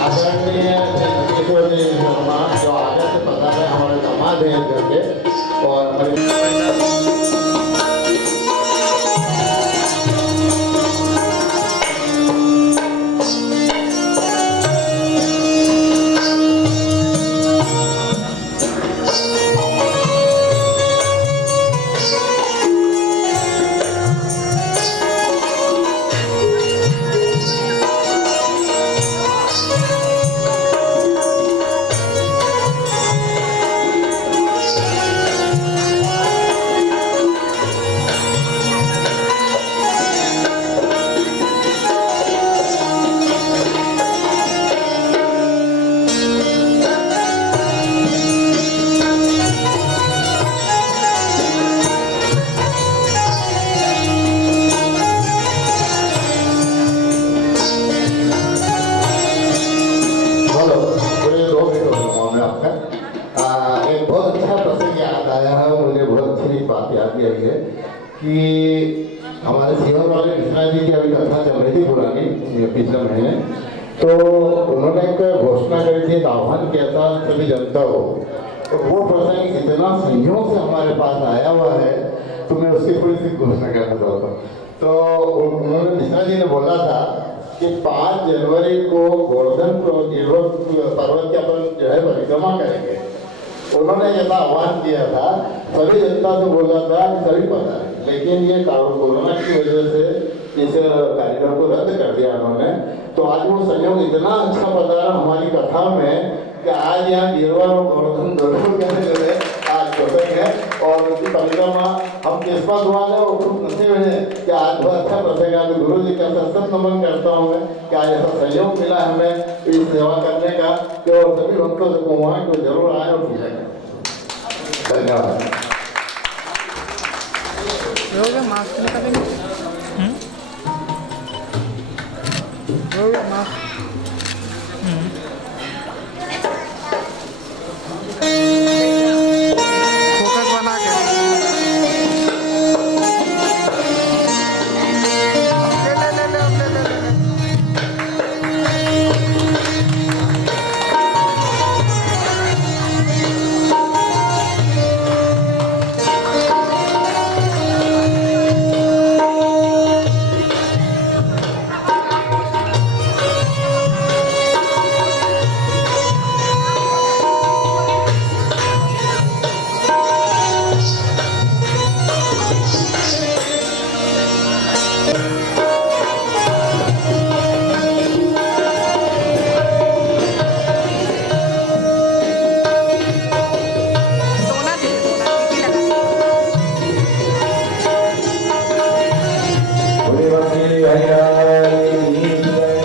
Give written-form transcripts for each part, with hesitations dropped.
आदरणीय किशोर जी शर्मा जो आगे से पता है हमारे दामाद हैं करके और हमारे कि हमारे सीवर वाले कृष्णा जी की अभी कथा चल रही थी पुरानी पिछले महीने, तो उन्होंने एक घोषणा करी थी, एक आह्वान किया था सभी जनता को। तो वो प्रसंग इतना संयोग से हमारे पास आया हुआ है, तो मैं उसकी थोड़ी सी घोषणा करना चाहता हूँ। तो उन्होंने कृष्णा जी ने बोला था कि 5 जनवरी को गोवर्धन पर्वत की अपन जो है परिक्रमा करेंगे। उन्होंने ऐसा आह्वान किया था, सभी जनता से बोला था कि सभी पता है, लेकिन ये कोरोना की वजह से इस कार्यक्रम को रद्द कर दिया उन्होंने। तो आज वो संयोग इतना अच्छा बता रहा हमारी कथा में कि आज यहाँ गिरवा और गोवर्धन दोनों कहने आज करेंगे और उसकी परिक्रमा हम किस्मत वाले और खुद नसीब हैं कि आज बहुत अच्छा प्रसंग। गुरु जी का सत्संग नमन करता हूँ मैं कि आज ऐसा सहयोग मिला हमें इस सेवा करने का कि और सभी भक्तों से कहूँगा कि जरूर आए और पूजा करें। धन्यवाद। मास्क निकालेंगे। मास्क फोकस बना के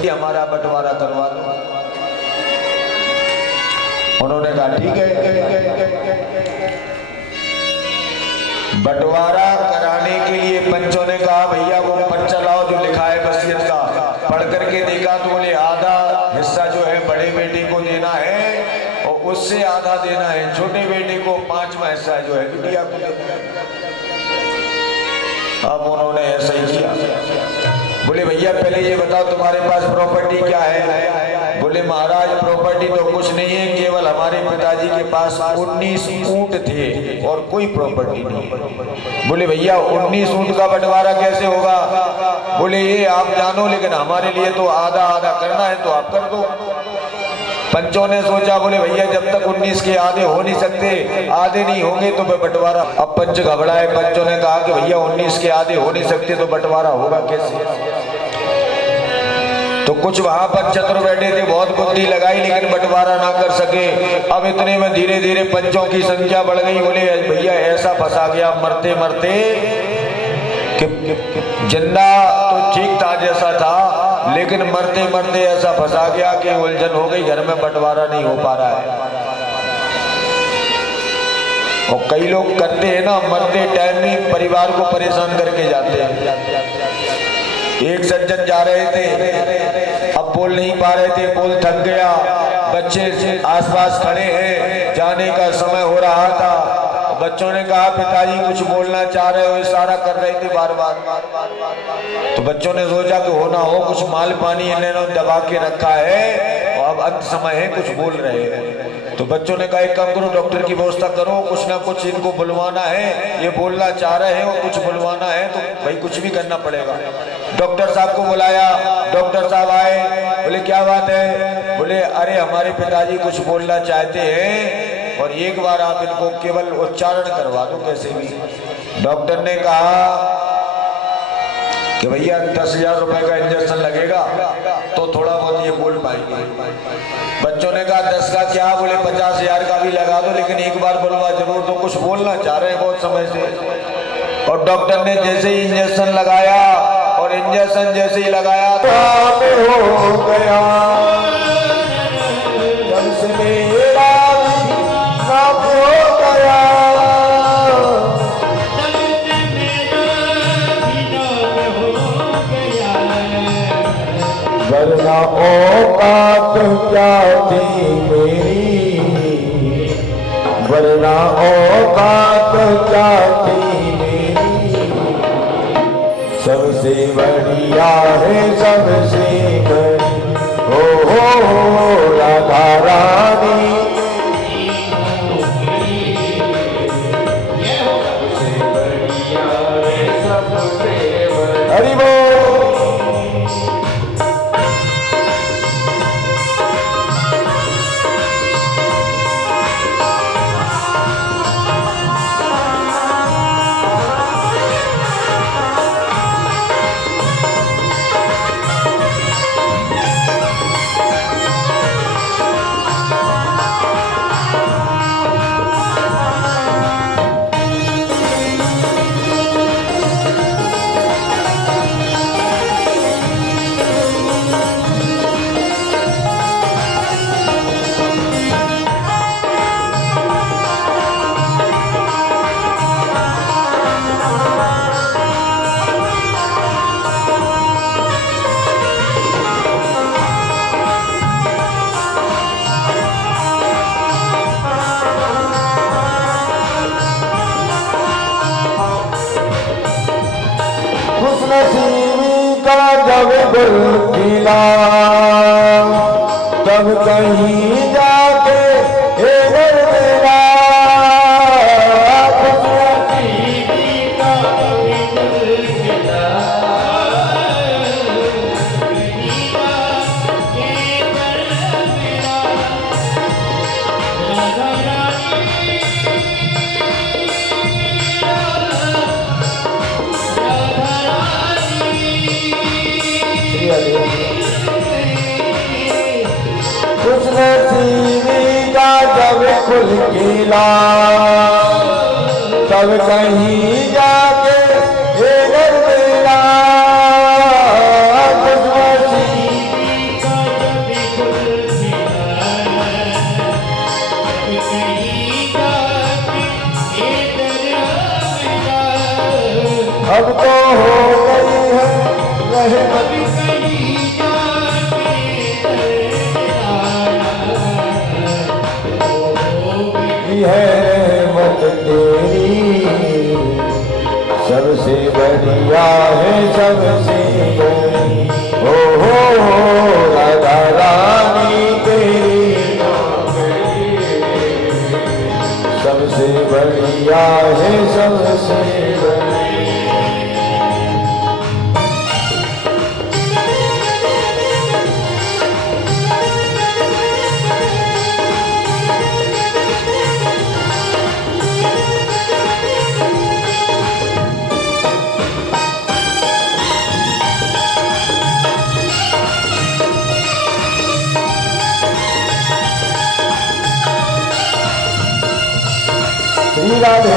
हमारा बंटवारा करवा दो। उन्होंने कहा ठीक है। बंटवारा कराने के लिए पंचों ने कहा भैया वो पर्चा लाओ जो लिखा है वसीयत का। पढ़ करके देखा तो बोले आधा हिस्सा जो है बड़े बेटे को देना है और उससे आधा देना है छोटे बेटे को, 5वां हिस्सा जो है बिटिया को देना है। अब उन्होंने ऐसा ही किया। बोले भैया पहले ये बताओ तुम्हारे पास प्रॉपर्टी क्या है? बोले महाराज प्रॉपर्टी तो कुछ नहीं है, केवल हमारे पिताजी के पास 19 ऊंट थे और कोई प्रॉपर्टी नहीं। बोले भैया 19 ऊंट का बंटवारा कैसे होगा? बोले ये आप जानो, लेकिन हमारे लिए तो आधा आधा करना है तो आप कर दो। पंचों ने सोचा, बोले भैया जब तक 19 के आधे हो नहीं सकते, आधे नहीं होंगे तो बंटवारा। अब पंच घबराए, पंचों ने कहा कि भैया 19 के आधे हो नहीं सकते तो बंटवारा होगा कैसे? तो कुछ वहां पर चतुर बैठे थे, बहुत बुद्धि लगाई लेकिन बंटवारा ना कर सके। अब इतने में धीरे धीरे पंचों की संख्या बढ़ गई। बोले भैया ऐसा फंसा गया मरते मरते कि जिंदा तो ठीक था जैसा था, लेकिन मरते मरते ऐसा फंसा गया कि उलझन हो गई, घर में बंटवारा नहीं हो पा रहा है। और कई लोग करते हैं ना, मरते टाइम में परिवार को परेशान करके जाते हैं। एक सज्जन जा रहे थे, अब बोल नहीं पा रहे थे, बोल थक गया, बच्चे आसपास खड़े हैं, जाने का समय हो रहा था। बच्चों ने कहा पिताजी कुछ बोलना चाह रहे हो, इशारा कर रहे थे बार बार। तो बच्चों ने सोचा कि हो ना हो कुछ माल पानी इन्होंने दबा के रखा है, और अब अंत समय है, कुछ बोल रहे हैं। तो बच्चों ने कहा एक काम करो, डॉक्टर की व्यवस्था करो, कुछ ना कुछ इनको बुलवाना है, ये बोलना चाह रहे हैं और कुछ बुलवाना है तो भाई कुछ भी करना पड़ेगा। डॉक्टर साहब को बुलाया, डॉक्टर साहब आए, बोले क्या बात है? बोले अरे हमारे पिताजी कुछ बोलना चाहते हैं और एक बार आप इनको केवल उच्चारण करवा दो कैसे भी। डॉक्टर ने कहा कि भैया 10,000 रुपए का इंजेक्शन लगेगा तो थोड़ा बहुत ये बोल पाएंगे। बच्चों ने कहा 10 का क्या? बोले 50,000 का भी लगा दो, लेकिन एक बार बोलवा जरूर, तो कुछ बोलना चाह रहे हैं बहुत समय से। और डॉक्टर ने जैसे ही इंजेक्शन लगाया और इंजेक्शन जैसे ही लगाया हो गया, जब से मेरा नाम हो गया, वरना औकात क्या थी मेरी, वरना औकात क्या थी मेरी, सबसे बढ़िया है सबसे बड़ी हो राधा रानी, सबसे बढ़िया है सबसे बड़ी। हरि बोल। जब गुल खिला तब कहीं जाके हेगर मेरा, उसने सीवी का जब खुल खिला तब कहीं जाके हेगर मेरा, अब तो हो गई है रहमत है मत तेरी, सबसे बढ़िया है सबसे बड़ी हो राधा रानी तेरी, सबसे बढ़िया है सबसे बड़ी। श्री राधे।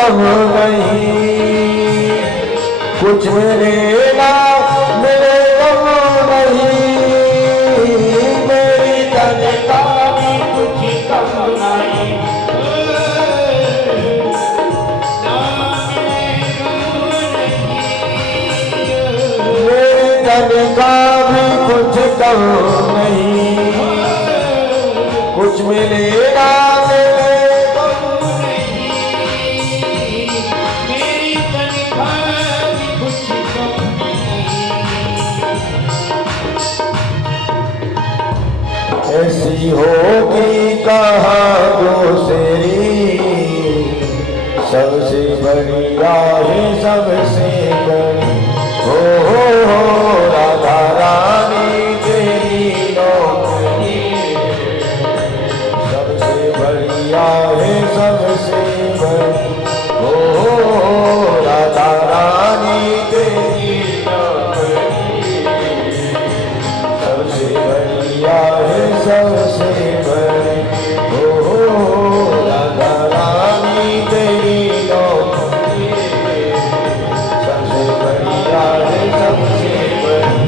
कम नहीं, कुछ मिलेगा मेरे गम नहीं, मेरी तनख्वाह भी कुछ कम नहीं। मेरी तनख्वाह भी कुछ कम नहीं, कुछ मिलेगा ऐसी होगी कहाँ दूसरी, सबसे बड़ी राही सबसे बड़ी हो राधा रानी तेरी नौकरी, सबसे बड़ी राही सबसे बड़ी हो राधा रानी तेरी नौकरी, सबसे बढ़िया है सबसे बड़ी हो राधा रानी तेरी नौकरी, सबसे बढ़िया है सबसे बड़ी,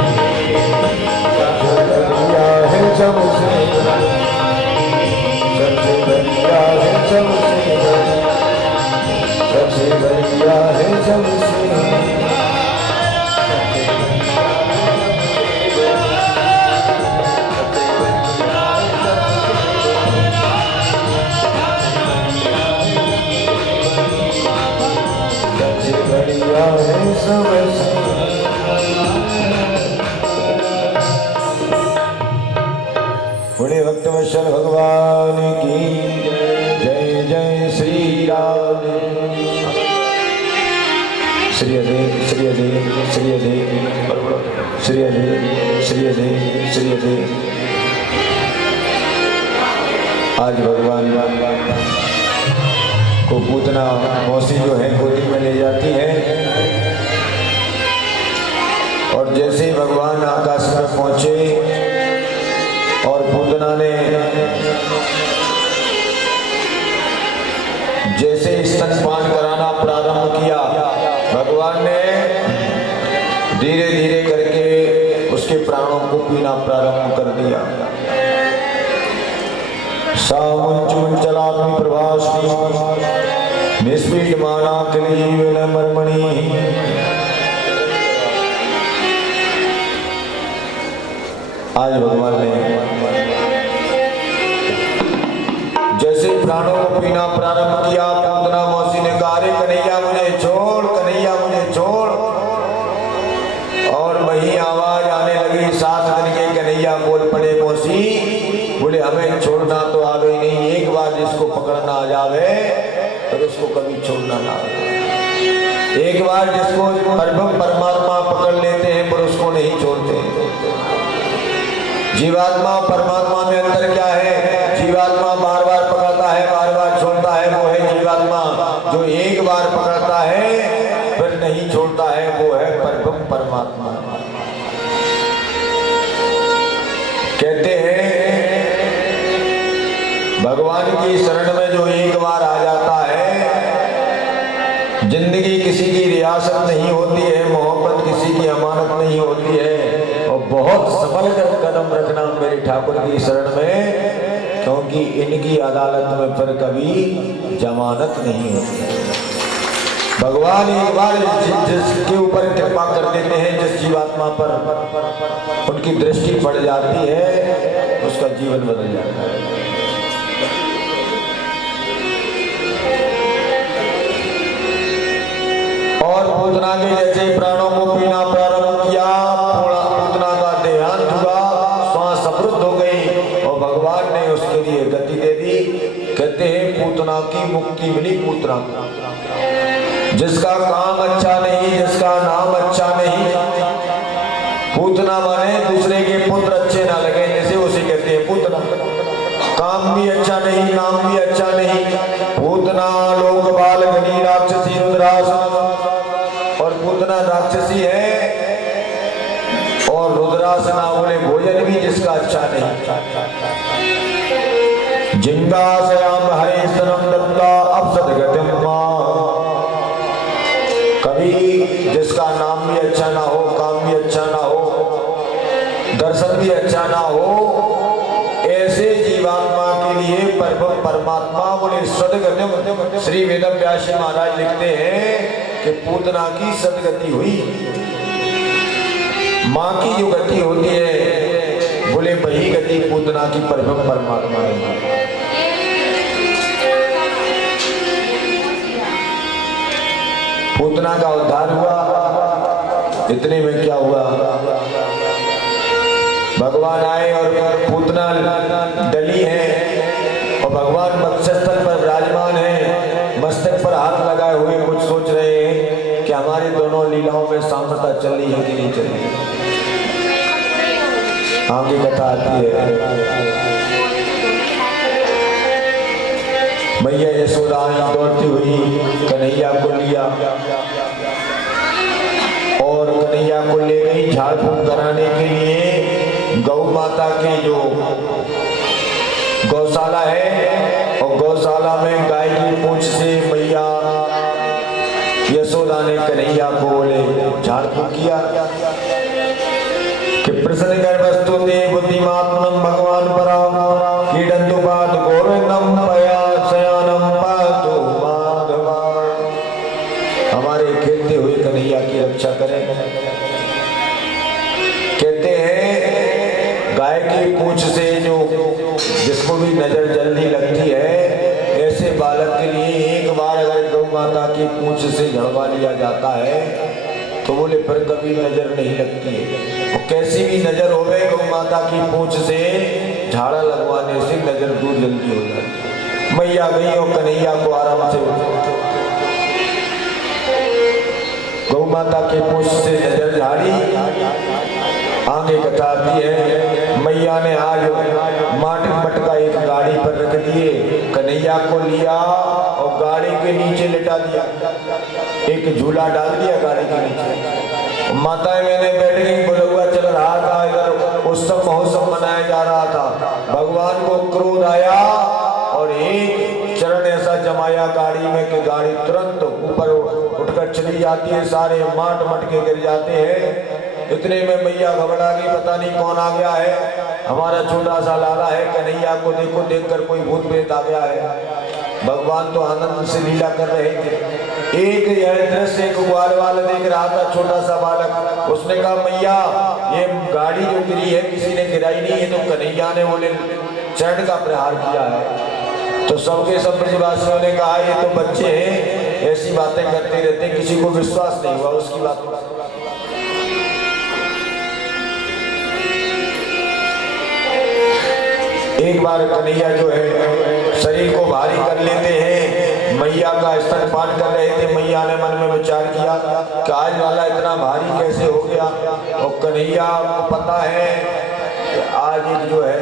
सबसे बढ़िया है सबसे बड़ी, सबसे बढ़िया है सबसे बड़ी, सबसे बढ़िया है सबसे बढ़िया है सबसे। बोले भक्तवत्सल भगवान की जय, जय श्री राम। श्री हरि श्री हरि श्री हरि श्री हरि श्री हरि श्री हरि। आज भगवान को पूतना मौसी जो है गोदी में ले जाती है, और जैसे ही भगवान आकाश में पहुंचे और पूतना ने जैसे स्तनपान कराना प्रारंभ किया, भगवान ने धीरे धीरे करके उसके प्राणों को पीना प्रारंभ कर दिया। सामुंचुंचलाग्नि प्रभास्ति निष्पीडमाना किलीवेन मर्मणि। आज भगवान ने जैसे प्राणों को पीना प्रारंभ किया, पूतना मौसी ने कहा अरे कन्हैया मुझे छोड़, कन्हैया मुझे छोड़। और वही आवाज आने लगी 7 दिन के कन्हैया बोल पड़े मौसी, बोले हमें छोड़ना तो आवे नहीं, एक बार जिसको पकड़ना आ जावे तो उसको कभी छोड़ना ना आवे। एक बार जिसको परमात्मा पकड़ लेते हैं पर उसको नहीं छोड़ते। जीवात्मा और परमात्मा में अंतर क्या है? जीवात्मा बार बार पकड़ता है, बार बार छोड़ता है, वो है जीवात्मा। जो एक बार पकड़ता है फिर नहीं छोड़ता है, वो है परमात्मा। कहते हैं भगवान की शरण में जो एक बार आ जाता है, जिंदगी किसी की रियासत नहीं होती है, मोहब्बत किसी की अमानत नहीं होती है। और बहुत संभल कर कदम रखना मेरे ठाकुर की शरण में, क्योंकि इनकी अदालत में फिर कभी जमानत नहीं होती। भगवान एक बार जिसके ऊपर कृपा कर देते हैं, जिस जीवात्मा पर उनकी दृष्टि पड़ जाती है, उसका जीवन बदल जाता है। और पूतना के जैसे प्राणों को पीना प्रारंभ किया, पूतना का देहांत हुआ, श्वास अवरुद्ध हो गई और भगवान ने उसके लिए गति दे दी। कहते हैं पूतना की मुक्ति मिली। पूतना जिसका काम अच्छा नहीं, जिसका नाम अच्छा नहीं, पूतना माने दूसरे के पुत्र अच्छे ना लगे, जैसे उसे कहते हैं पूतना। काम भी अच्छा नहीं, नाम भी अच्छा नहीं, पूतना लोक बाल गणी राक्षसी रुद्रास। और पूतना राक्षसी है और रुद्रासना बोले भोजन भी जिसका अच्छा नहीं। जिंदासयाम हरे स्तनम दत्ता अपसद गतिम मां दर्शन भी अच्छा ना हो, ऐसे जीवात्मा के लिए परमात्मा बोले सदगति। श्री वेद व्यास महाराज लिखते हैं कि पूतना की सदगति हुई, माँ की जो गति होती है बोले वही गति पूतना की परमात्मा ने। पूतना का उद्धार हुआ, इतने में क्या हुआ, भगवान आए और पूतना डली है और भगवान मत्स्यस्थल पर विराजमान है, मस्तक पर हाथ लगाए हुए कुछ सोच रहे हैं कि हमारी दोनों लीलाओं में सामता चल रही है कि नहीं चल रही। आगे कथा आती है, मैया यशोदा दौड़ती हुई कन्हैया को लिया और कन्हैया को ले गई झाड़ फूक कराने के लिए गौ माता के जो गौशाला है, और गौशाला में गाय की पूंछ से मैया यशोदा ने कन्हैया को बोले झाड़ फूक किया कि प्रसन्न कर वस्तु दे बुद्धिमात्मन भगवान पराम कीडंतु पाद गोविंदम पया शयानम पातु माधवा। हमारे खेलते हुए कन्हैया की रक्षा करें। कहते हैं गाय की पूंछ से जो जिसको भी नजर जल्दी लगती है, ऐसे बालक के लिए एक बार अगर गौ माता की पूंछ से झड़वा लिया जाता है तो बोले फिर कभी नजर नहीं लगती है। और कैसी भी नजर होवे गौ माता की पूंछ से झाड़ा लगवाने से नजर दूर जल्दी हो जाती। मैया गई और कन्हैया को आराम से गौ माता के पूंछ से नजर झाड़ी। आगे कथा आती है, मैया ने आज माटिक मटका एक गाड़ी पर रख दिए, कन्हैया को लिया और गाड़ी के नीचे लिटा दिया, एक झूला डाल दिया गाड़ी के नीचे। माताएं मैंने बैठ गई, बुलुआ चल रहा था, इधर उत्सव महोत्सव मनाया जा रहा था। भगवान को क्रोध आया और एक चरण ऐसा जमाया गाड़ी में कि गाड़ी तुरंत ऊपर उठकर चली जाती है, सारे माट मटके गिर जाते हैं। इतने में मैया घबरा गई, पता नहीं कौन आ गया है, हमारा छोटा सा लाला है, कन्हैया को देखो, देखकर कोई भूत प्रेत आ गया है। भगवान तो आनंद से लीला कर रहे थे। एक यह दृश्य एक ग्वाल वाला देख रहा था, छोटा सा बालक। उसने कहा मैया ये गाड़ी जो गिरी है किसी ने गिराई नहीं है, तो कन्हैया ने बोले चरण का प्रहार किया है। तो सबके सब ब्रजवासियों ने कहा ये तो बच्चे हैं, ऐसी बातें करते रहते, किसी को विश्वास नहीं हुआ उसकी बात। एक बार कन्हैया जो है शरीर को भारी कर लेते हैं, मैया का स्तनपान कर रहे थे। मैया ने मन में विचार किया कि आज वाला इतना भारी कैसे हो गया। और कन्हैया को पता है कि आज एक जो है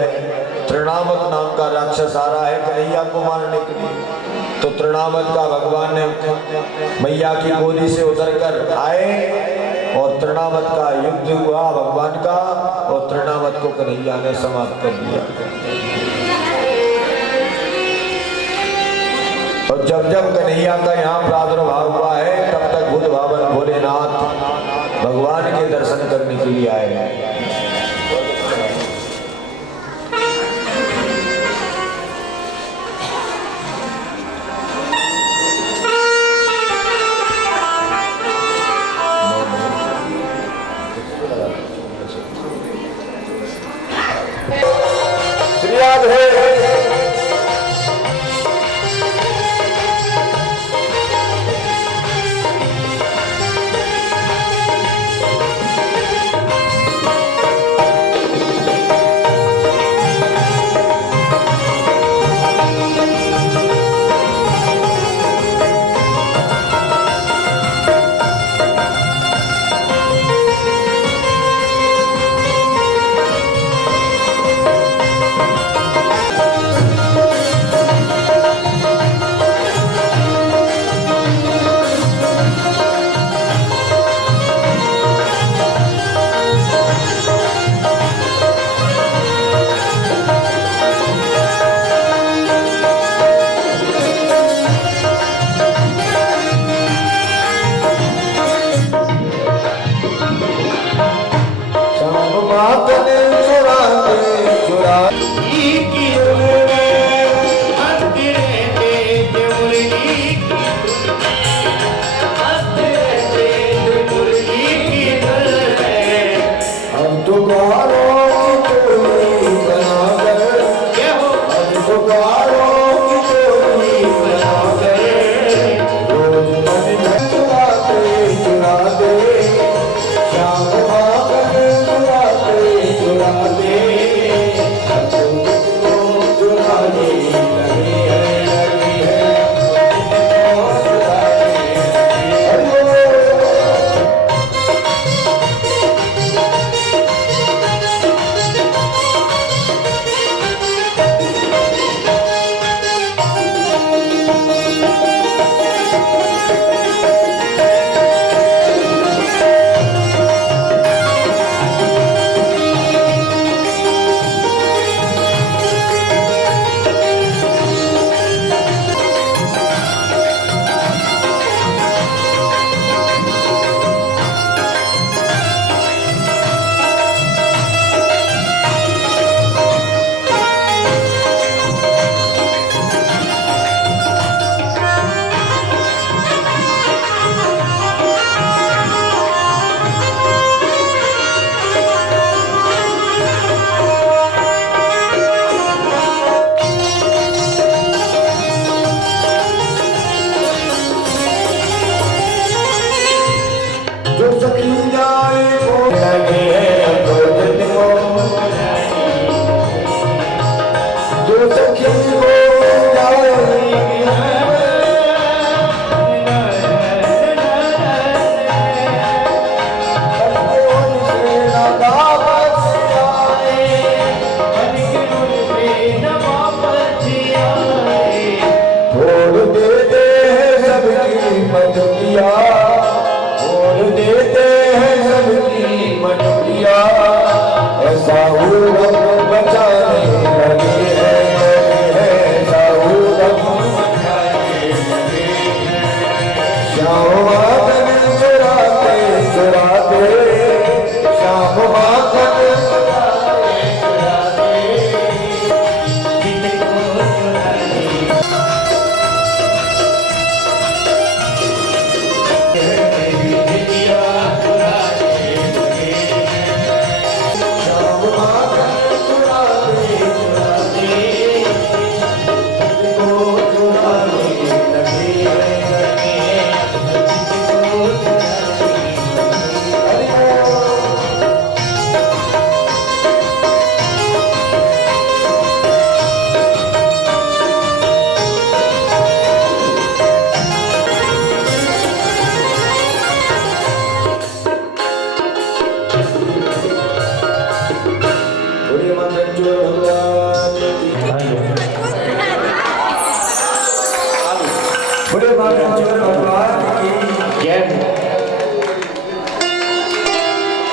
तृणावत नाम का राक्षस आ रहा है कन्हैया को मारने के लिए। तो तृणावत का भगवान ने मैया की गोदी से उतर कर आए और तृणावत का युद्ध हुआ भगवान का, और तृणावत को कन्हैया ने समाप्त कर दिया। और जब जब कन्हैया का यहाँ प्रादुर्भाव हुआ है, तब तक बुद्ध भावन भोलेनाथ भगवान के दर्शन करने के लिए आए हैं। मातने साहूरम बचाने लगे हैं, साहूरम श्याम माखन चुराते चुराते, श्याम माखन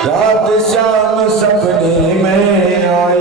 रात श्याम सपने में आई,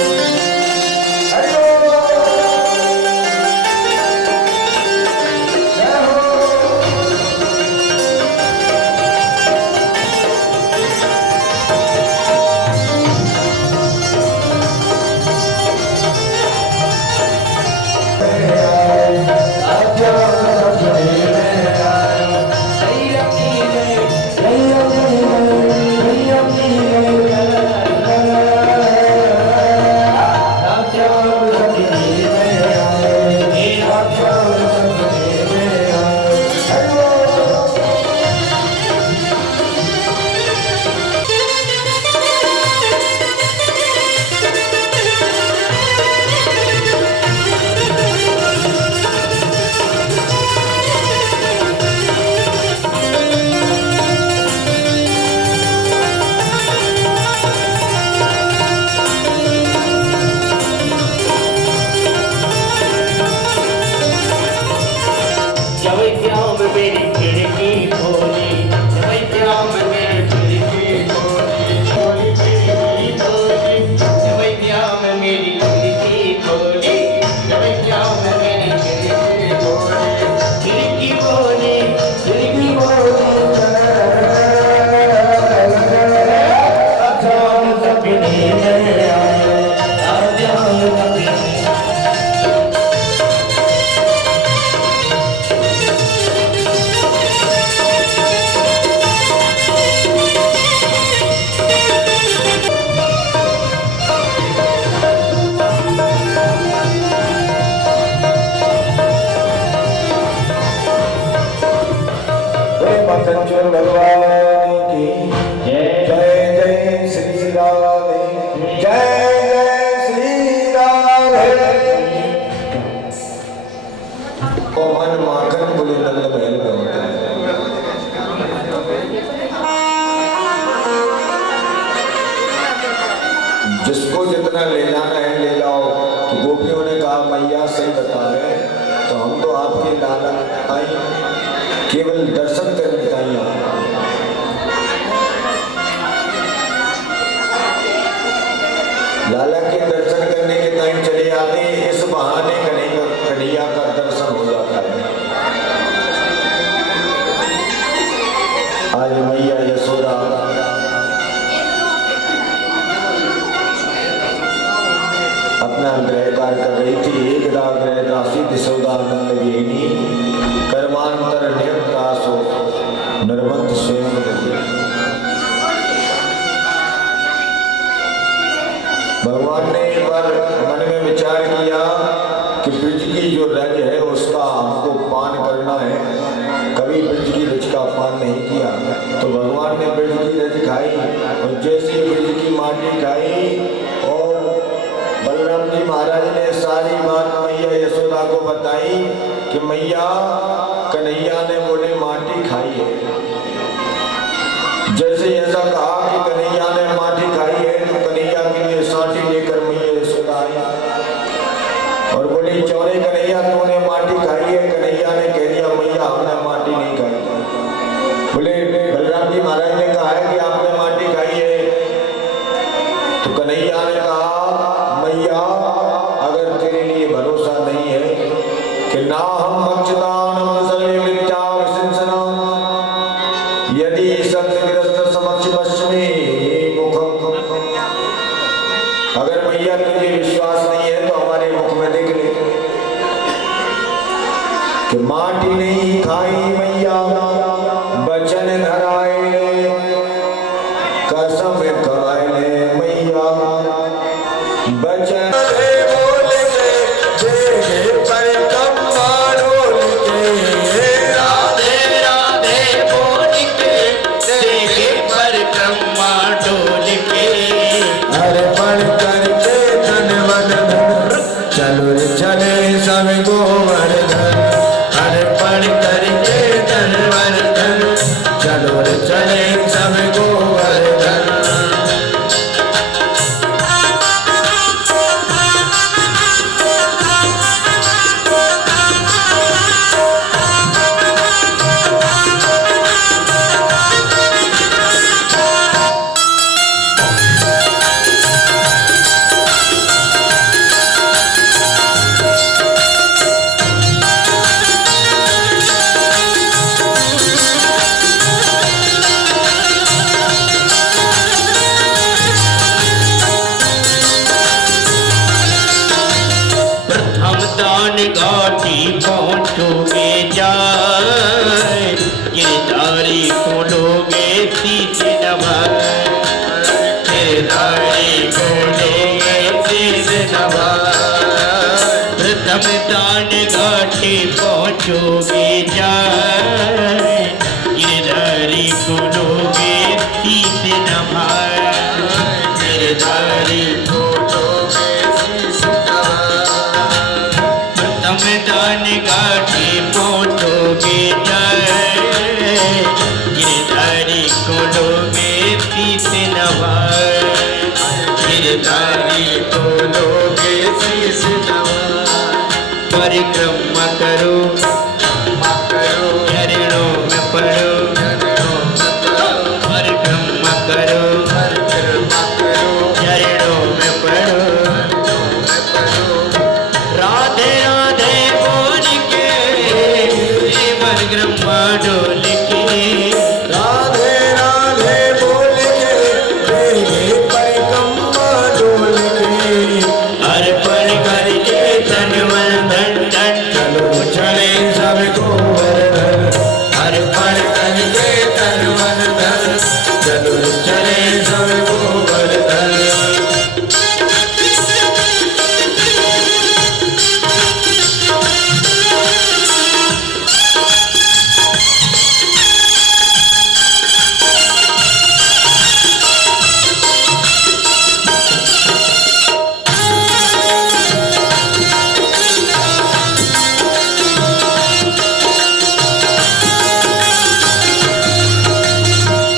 सच्चर भगवान की जय, जय श्री राधे, जय जय श्री राधे। पवन माखन बोले नंद महल में होता है। जिसको जितना ले जाना है ले जाओ। तो गोपियों ने कहा मैया सही बता रहे, तो हम तो आपके लाला आई केवल दर्शन करने का ही लाला के दर्शन करने के टाइम चले आते, इस बहाने कन्हैया का दर्शन हो जाता है। आज मैया यशोदा अपना गृह कार्य कर रही थी। एक गृह दासी दिशोदानंद गेनी कर्मांतर नियतासो निर्बंध स्वयं। भगवान ने एक बार मन में विचार किया कि ब्रज की जो रज है उसका हमको पान करना है। कभी ब्रज की रज का पान नहीं किया, तो भगवान ने ब्रज की रज खाई और जैसे ब्रज की माटी खाई और बलराम जी महाराज ने सारी बात मैया यशोदा को बताई कि मैया कन्हैया ने बोले माटी खाई है। जैसे ऐसा कहा कि कन्हैया ने माटी खाई है, तो कन्हैया के लिए साटी लेकर मैया यशोदा आई और बोली चौरे कन्हैया तूने माटी खाई है। कन्हैया ने कह दिया मैया हमने माटी नहीं खाई। बोले बलराम जी महाराज ने कहा है कि आपने माटी खाई है, तो कन्हैया ने कहा मैया अगर तेरे लिए भरोसा नहीं है कि ना हम मच्चदानम सर्वे विद्या विशंसनम यदि सत्यग्रस्त समक्ष पश्चिमी मुखम, अगर मैया तुझे विश्वास नहीं है तो हमारे मुख में देख ले कि माटी नहीं खाई मैया बचन धराए कसम खाए मैया बचन बोले पर कम मारो राधे राधे बोल के देखे पर ब्रह्मा डोल के अर्पण करके धन वन धन चलो रे चले सब गोवर्धन अर्पण करके धन वन धन चलो रे चले सब गोवर्धन प्रथम दान घाटी पहुँचोगे जाए गिरधारी को लोगे शीश नवाए गिरधारी को लोगे शीश नवाए प्रथम दान घाटी पहुँचोगे जाए गिरधारी को लोगे शीश नवाए गिरधारी को लोगे शीश प्रथम दान घाटी पहुँचोगे जाए गिरधारी को लोगे शीश नवाए गिरधारी को लोगे शीश नवाए परिक्रमा करो चरणों में पड़ो परिक्रमा करो चरणों में पड़ो राधे राधे बोल के परिक्रमा डोल के राधे राधे बोल के परिक्रमा डोल के अर्पण करके धन वन धन धन चलो चले सब गोवर्धन अर्पण करके धन वन धन चलो चले सब गोवर्धन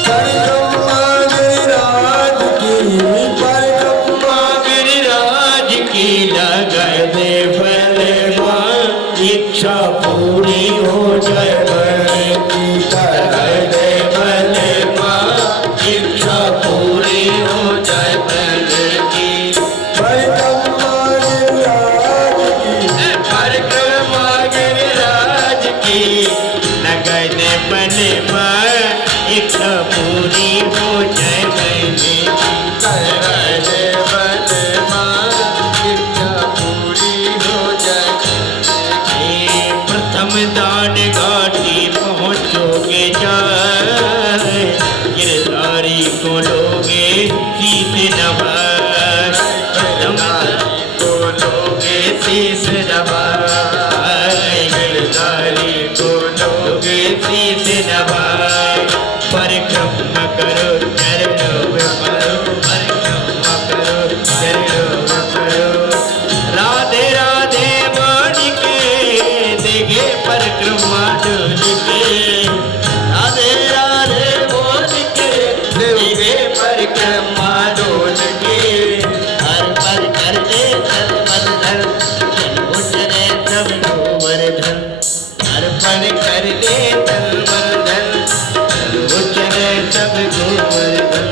परिक्रमा गिरिराज की परिक्रमा गिरिराज की लगाए दे बलवान इच्छा पूरी हो जाए की लगाए दे बलवान इच्छा पूरी हो जाए बल की परिक्रमा गिरिराज की परिक्रमा गिरिराज की लगाए दे बलवान इच्छा पूरी हो जाए बल की लगाए दे बलवान इच्छा पूरी हो जाए प्रथम दान घाटी पहुँचोगे जाए गिरधारी को लोगे शीश नवाए प्रथम को लोगे शीश नवाए गिरधारी को लोगे शीश नवाए परिक्रमा करो चरणों में पड़ो परिक्रमा करो चरणों में पड़ो राधे राधे बोल के देखे परिक्रमा डोल के राधे राधे बोल के देखे परिक्रमा डोल के हर पर कर दे सर्वधन चलो चले सब गोवर्धन अर्पण कर दे सर्वधन चलो चले सब गोवर्धन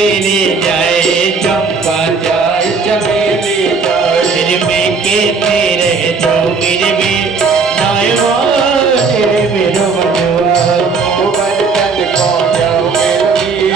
चमेली जाए चंपा जाए चमेली जाए फिर में के तेरे जो मेरे में नाय तेरे मेरो मनवा मोहन तन को जाओ मेरी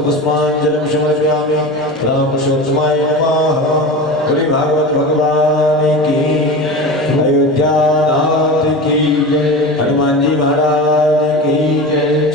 पुष्पांजलि समर्पयामि। राम पुरुषोत्तमाय नमः। बोले भागवत भगवान की, अयोध्या नाथ की, हनुमान जी महाराज की जय।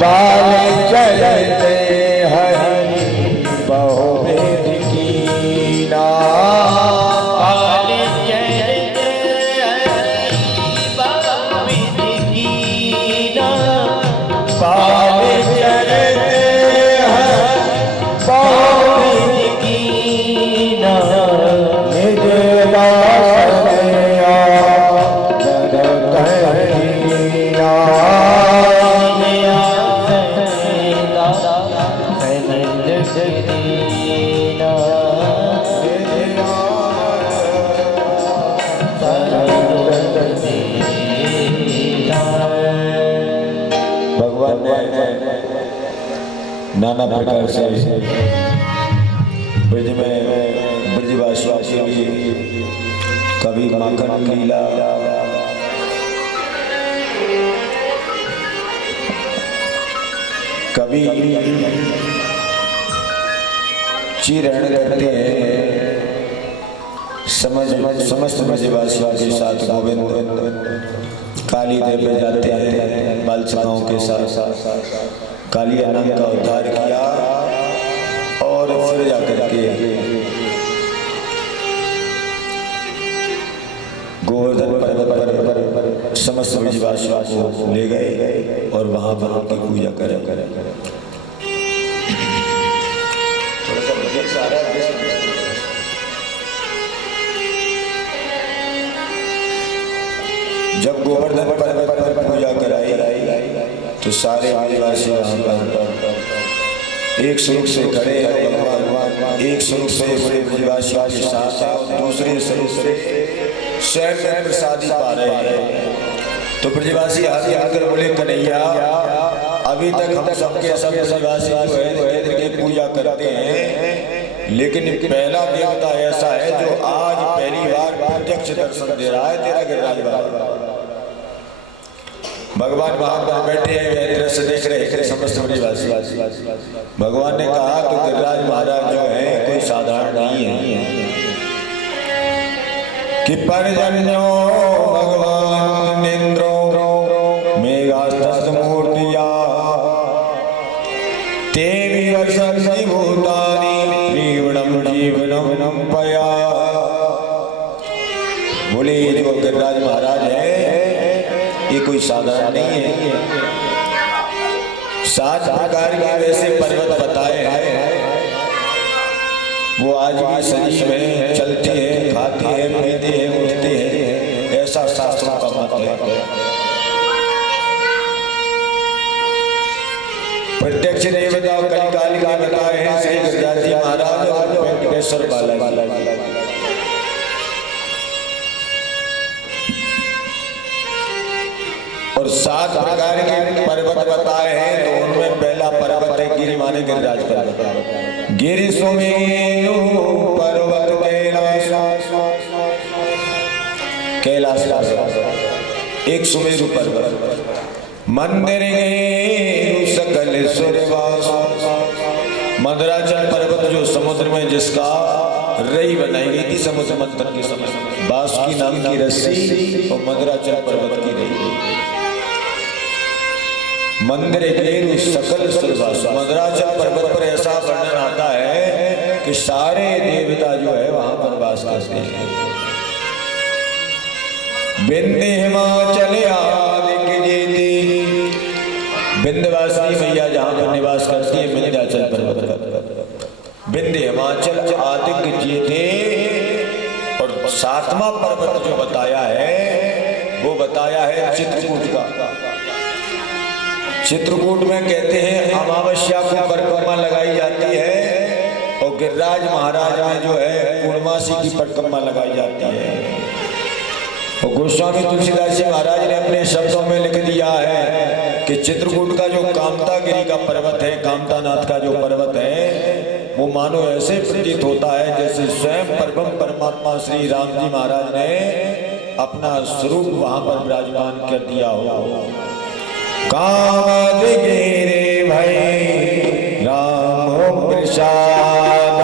बाल चलते हरि बहुविध कीना बाल चलते हरि बहुविध कीना बाल चलते हरि बहुविध कीना निज दासया दर कहिया भगवान ने नाना प्रकार से ब्रज में ब्रजवासियों के लिए कभी माखन लीला, कभी चिरण करते हैं समस्त ब्रजवासियों के साथ गोविंद काली देव पे जाते हैं। बालसखाओं के साथ काली अनंत का उद्धार किया और फिर जाकर के गोवर्धन पर्वत पर समस्त ब्रजवासियों को ले गए और वहां पर उनकी पूजा करें। थोड़ा सा मुझे सारा जब गोवर्धन पर्वत पर पूजा कराई तो सारे आदिवासी वहां पर एक स्वरूप से खड़े हैं। भगवान एक स्वरूप से बड़े ब्रजवासियों के साथ और दूसरे स्वरूप से स्वयं प्रसादी पा रहे हैं। तो ब्रजवासी आगे आकर बोले कन्हैया, अभी तक हम सबके सब ब्रजवासी जो है इंद्र की पूजा करते हैं, लेकिन पहला देवता ऐसा है जो आज पहली बार प्रत्यक्ष दर्शन दे रहा है, तेरा गिरिराज बाबा। भगवान वहां पर बैठे हैं, दृश्य देख रहे हैं समस्त ब्रजवासी। भगवान ने कहा तो गिरिराज महाराज जो है कोई साधारण नहीं है कि परजन्यो भगवान इंद्रो मेघास्तस्थ मूर्तिया तेवी वर्षि भूतानि जीवनम जीवनम पया। बोले जो गिरिराज महाराज है ये कोई साधारण नहीं है। 7 प्रकार के वैसे पर्वत बताए हैं, वो आज भी सजीव हैं, चलते हैं, खाते हैं, पीते हैं, उठते हैं, ऐसा शास्त्रों का मत है। प्रत्यक्ष देवता कलिकाल का बताए हैं श्री गिरिराज जी महाराज और वेंकटेश्वर बालाजी। और 7 प्रकार के पर्वत बताए हैं, तो उनमें पहला पर्वत है गिरि माने गिरिराज पर्वत। गिरि सुमेरु पर्वत कैलाश एक सुमेरु पर्वत। मंदिर सकल सूर्यवास मंदराचल पर्वत जो समुद्र में जिसका रई बनाई गई थी समुद्र मंथन के समय, बासुकी नाम की रस्सी और मंदराचल पर्वत की रई। मंदिर के सकल सूर्यवास मंदराचल पर्वत पर ऐसा वर्णन आता है कि सारे देवता जो है वहां पर वास करते हैं। विंध्य हिमाचल आदिक जेती, विंध्यवासिनी मैया जहां पर निवास करती है विंध्याचल पर्वत पर। विंध्य हिमाचल आदिक जेते। और 7वां पर्वत जो बताया है वो बताया है चित्रकूट का। चित्रकूट में कहते हैं अमावस्या को परिक्रमा लगाई जाती है और गिरिराज महाराज में जो है पूर्णमासी की परिक्रमा लगाई जाती है। और गोस्वामी तुलसीदास जी महाराज ने अपने शब्दों में लिख दिया है कि चित्रकूट का जो कामतागिरी का पर्वत है, कामतानाथ का जो पर्वत है, वो मानो ऐसे प्रतीत होता है जैसे स्वयं परम परमात्मा श्री राम जी महाराज ने अपना स्वरूप वहां पर विराजमान कर दिया हो। कामदगिरि भई राम प्रसाद,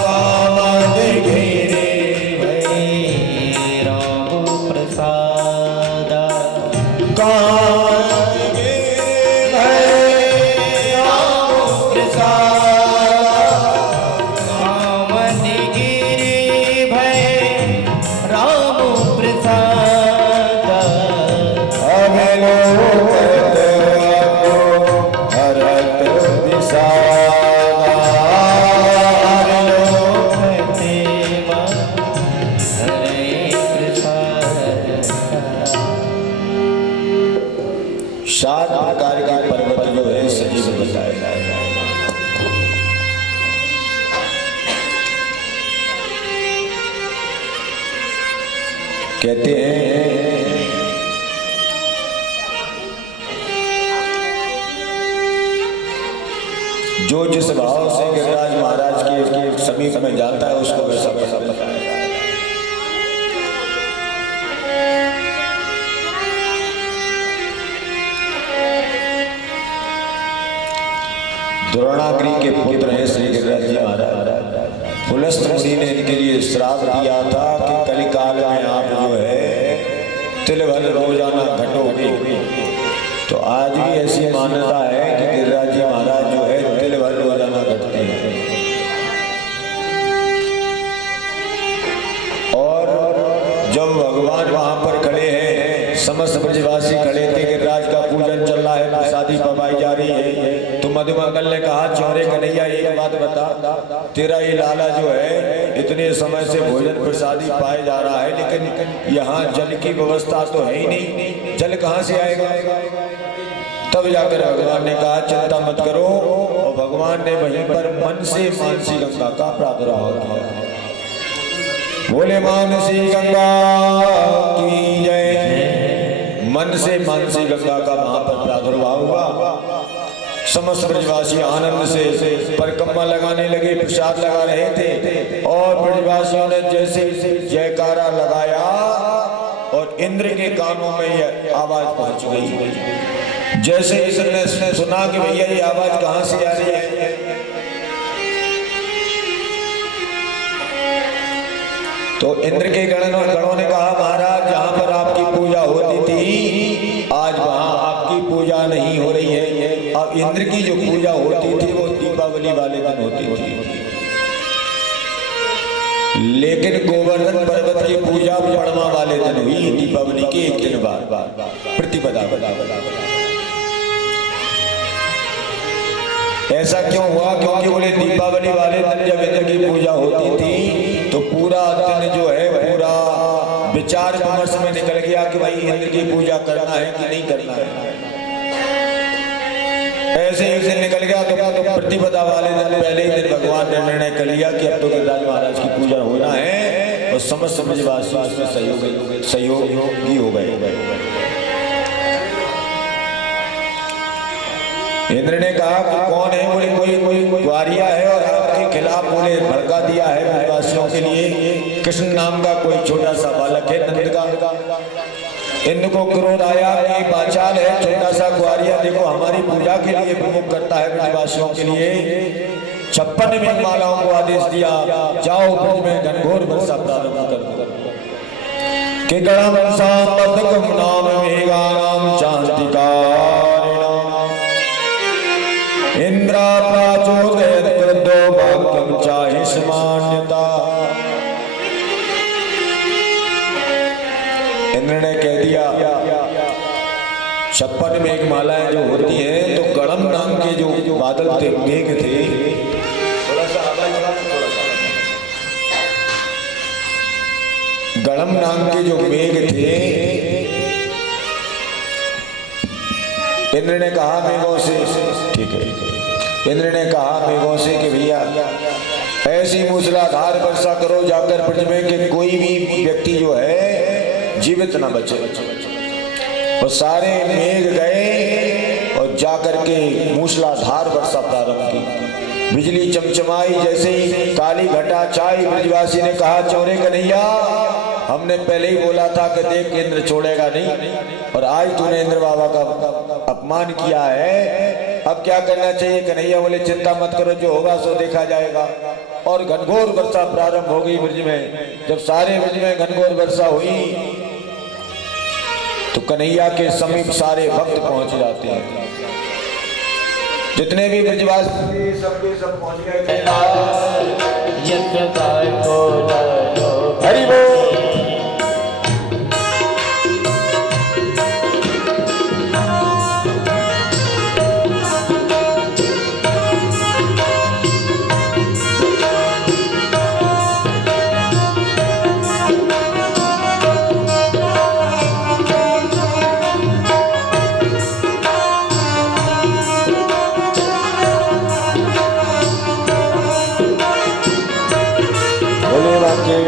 कामदगिरि भई राम प्रसादा कामन कहते हैं जो जिस भाव से गिरिराज महाराज के समीप में जाता है उसको वैसा वैसा बताया। द्रोणागिरी के पुत्र हैं श्री गिरिराज जी महाराज। पुलस्त मुनि ने इनके लिए श्राप दिया था कि कलिकाल में आप जो है तिल भर रोजाना घटोगे। तो आज भी ऐसी मान्यता है कि गिरिराज जी महाराज जो है तिल भर रोजाना घटते हैं। और जब भगवान वहां पर खड़े हैं, समस्त ब्रजवासी खड़े थे, गिरिराज का पूजन चल रहा है, प्रसादी पवाई जा रही है, तो मधुमंगल ने कहा चौरे कन्हैया एक बात बता, तेरा ये लाला जो है इतने समय से भोजन प्रसादी पाए जा रहा है, लेकिन यहाँ जल की व्यवस्था तो है ही नहीं, जल कहाँ से आएगा? तब जाकर भगवान ने कहा चिंता मत करो, और भगवान ने वहीं पर मन से मानसी गंगा का प्रादुर्भाव किया। बोले मानसी गंगा की जय। मन से मानसी गंगा का वहां पर प्रादुर्भाव हुआ। समस्त ब्रजवासी आनंद से परिक्रमा लगाने लगे, प्रसाद लगा रहे थे, और ब्रजवासियों ने जैसे जयकारा लगाया और इंद्र के कानों में यह आवाज पहुंच गई। जैसे इंद्र ने सुना कि भैया ये आवाज कहां से आ रही है, तो इंद्र के गणों ने कहा महाराज जहां पर आपकी पूजा होती थी आज वहां आपकी पूजा नहीं हो रही है। अब इंद्र की जो पूजा होती थी वो दीपावली वाले दिन होती थी, लेकिन गोवर्धन पर्वत की पूजा पड़वा वाले दिन हुई, दीपावली के एक दिन बाद प्रतिपदा। ऐसा क्यों हुआ? क्योंकि बोले दीपावली वाले दिन जब इंद्र की पूजा होती थी तो पूरा दिन जो है पूरा विचार विमर्श में निकल गया कि भाई इंद्र की पूजा करना है कि नहीं करना है। ऐसे एक दिन निकल गया तो प्रतिपदा वाले दिन पहले ही दिन भगवान ने निर्णय कर लिया कि अब तो गिरिराज महाराज की पूजा होना है, और समस्त ब्रजवासी उसमें सहयोगी हो गए। इंद्र ने कहा कि कौन है? बोले कोई ग्वारिया है और आपके खिलाफ बोले भड़का दिया है ब्रजवासियों के लिए। कृष्ण नाम का कोई छोटा सा बालक है नंद का। इंद्र को क्रोध आया कि बाचाल है छोटा सा ग्वारिया, देखो हमारी पूजा के लिए प्रमुख करता है ब्रजवासियों के लिए। 56 मेघमालाओं को आदेश दिया जाओ ब्रज में घनघोर वर्षा प्रारंभ कर कि गणम सामदकम नाम मेघानाम चांतिकारिणाम इंद्रा प्राचोदयत क्रुद्धो भाग्यम चाहिष्मान्यता। इंद्र ने कह दिया 56 मेघमालाएं जो होती हैं तो गणम नाम के जो बादल थे, मेघ थे, गणम नाम के जो मेघ थे, इंद्र ने कहा मेघों से, ठीक है, इंद्र ने कहा मेघों से कि भैया ऐसी मूसलाधार वर्षा करो जाकर ब्रज में कि कोई भी व्यक्ति जो है जीवित ना बचे। और सारे मेघ गए और जाकर के मूसलाधार वर्षा प्रारंभ की। बिजली चमचमाई, जैसे ही काली घटा छाई, ब्रजवासी ने कहा चौरे कन्हैया हमने पहले ही बोला था कि देख इंद्र छोड़ेगा नहीं, और आज तूने इंद्र बाबा का अपमान किया है, अब क्या करना चाहिए? कन्हैया बोले चिंता मत करो, जो होगा सो देखा जाएगा। और घनघोर वर्षा प्रारंभ हो गई ब्रज में। जब सारे ब्रज में घनघोर वर्षा हुई तो कन्हैया के समीप सारे भक्त पहुंच जाते हैं। जितने भी ब्रजवासी सबके सब पहुंच गए। हरि बोल।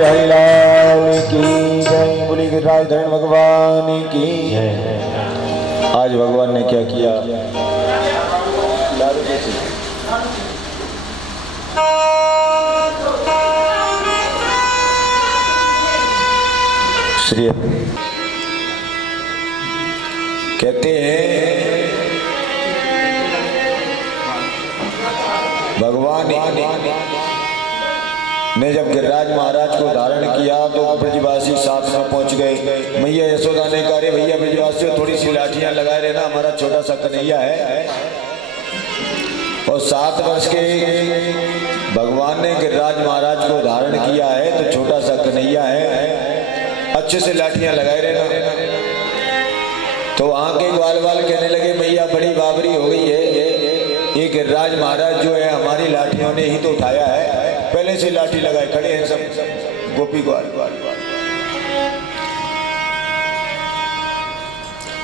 हरिलाल की जय। बोली गिरिराज धरण भगवान की जय। आज भगवान ने क्या किया? श्री कहते हैं भगवान ने जब गिरिराज महाराज को धारण किया तो ब्रजवासी साथ में पहुंच गए। मैया यशोदा ने कहा, भैया ब्रजवासियों थोड़ी सी लाठियां लगाए रहना, हमारा छोटा सा कन्हैया है। और 7 वर्ष के भगवान ने गिरिराज महाराज को धारण किया है तो छोटा सा कन्हैया है, अच्छे से लाठियां लगाए रहना। तो वहां के ग्वाल वाल कहने लगे, मैया बड़ी बाबरी हो गई है, ये गिरिराज महाराज जो है हमारी लाठियों ने ही तो उठाया है, पहले से लाठी लगाए खड़े हैं सब गोपी ग्वाल।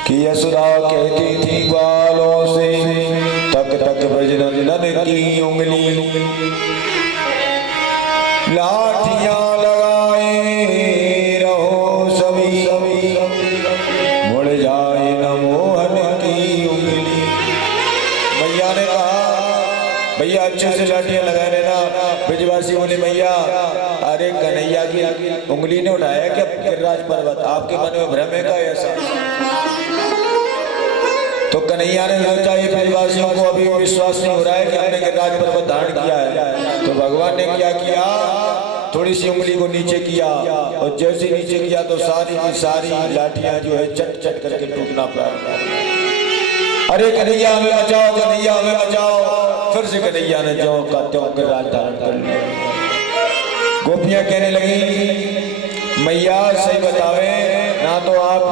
कि यशोदा कहती थी ग्वालों से, तक तक ब्रजनंदन की उंगली लाठियां लगाए रहो सभी, मुड़ जाए न मोहन की उंगली। मैया ने कहा, भैया अच्छे से लाठियां लगाए रहना। ब्रजवासी बोले, मैया अरे कन्हैया की उंगली ने उठाया क्या गिरिराज पर्वत? आपके मन में भ्रम है क्या ऐसा? तो कन्हैया ने सोचा ये ब्रजवासियों को अभी विश्वास नहीं हो रहा है कि हमने गिरिराज पर्वत धारण किया है। तो भगवान ने क्या किया, थोड़ी सी उंगली को नीचे किया और जैसे नीचे किया तो सारी की सारी लाठियां जो है चट चट करके टूटना पड़ा। अरे कन्हैया हमें बचाओ, कन्हैया हमें बचाओ। फिर से कन्हैया ने जो का त्यों गिरिराज धारण कर लिया। गोपियां कहने लगी, मैया सही बतावे ना, तो आप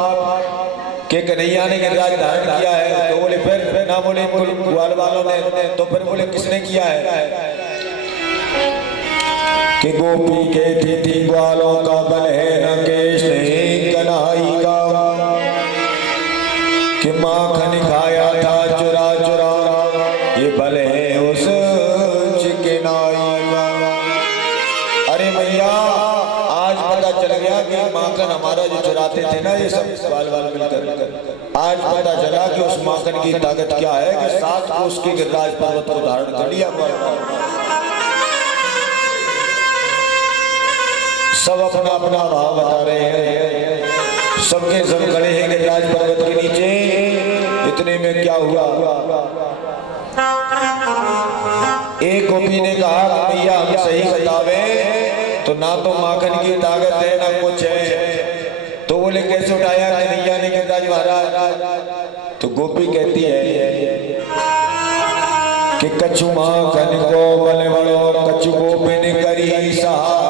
के कन्हैया ने गिरिराज धारण किया है? तो बोले फिर ना, बोले ग्वाल वालों ने। तो फिर बोले किसने किया है? कि गोपी कहती थी ग्वालों का बल है न केश नहीं कन्हई का, कि माखन खाया था चुरा चुरा, ये बल है उस चिकनाई का। अरे भैया आज पता चल गया कि माखन हमारा जो चुराते थे ना ये सब बाल बाल मिलकर, आज पता चला कि उस माखन की ताकत क्या है कि 7 कोस के गिरिराज पर्वत को धारण कर लिया। सब अपना अपना भाव बता रहे हैं, सबके सब खड़े हैं गिरिराज पर्वत के नीचे। इतने में क्या हुआ, एक गोपी ने कहा, भैया हम सही बतावे तो ना तो माखन की ताकत है ना कुछ है। तो बोले कैसे उठाया कन्हैया ने गिरिराज महाराज? तो गोपी कहती है कि कछु माखन को बल बड़ो, कछु गोपी ने करी सहाय,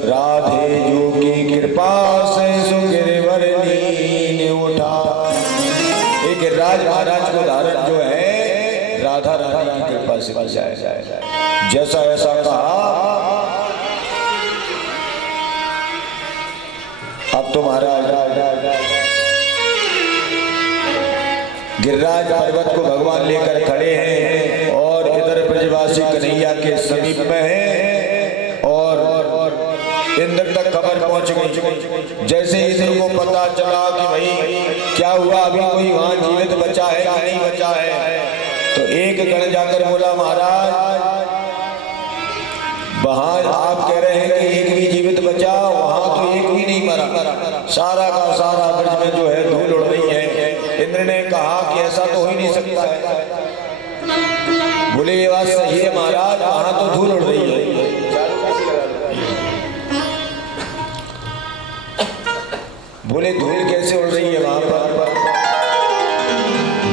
राधे जो की कृपा से सुगिरवर नीने उठा। एक गिरिराज महाराज को धारण जो है राधा रानी की कृपा से किया है। जैसा ऐसा कहा। अब तो महाराज गिरिराज पर्वत को भगवान लेकर खड़े हैं और इधर ब्रजवासी कन्हैया के समीप में है और इंद्र तक खबर पहुंच गई। जैसे इंद्र को पता चला कि भाई क्या हुआ, अभी कोई वहां जीवित बचा है कि नहीं बचा है, तो एक गण जाकर बोला, महाराज वहां आप कह रहे हैं कि एक भी जीवित बचा, वहां तो एक भी नहीं मरा, सारा का सारा ब्रज में जो है धूल उड़ रही है। इंद्र ने कहा कि ऐसा तो हो ही नहीं सकता है। बोले ये बात सही है महाराज, वहां तो धूल उड़ रही है। बोले धूल कैसे उड़ रही है वहां पर?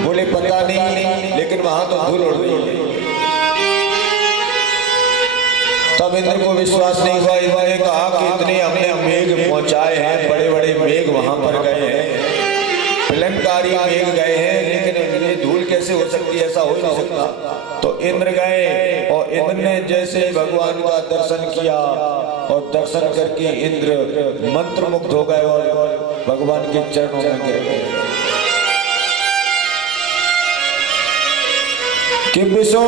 बोले पता नहीं, लेकिन वहां तो धूल उड़ रही है। तब इंद्र को विश्वास नहीं हुआ। इंद्र ने कहा कि इतने हमने मेघ पहुंचाए हैं, बड़े बड़े मेघ वहां पर गए हैं, प्रलयकारी मेघ गए हैं, लेकिन ये धूल कैसे हो सकती है? ऐसा हो नहीं सकता। तो इंद्र गए और इंद्र ने जैसे भगवान का दर्शन किया और दर्शन करके इंद्र मंत्रमुग्ध हो गए और भगवान के चरणों में गिर गए कि विश्व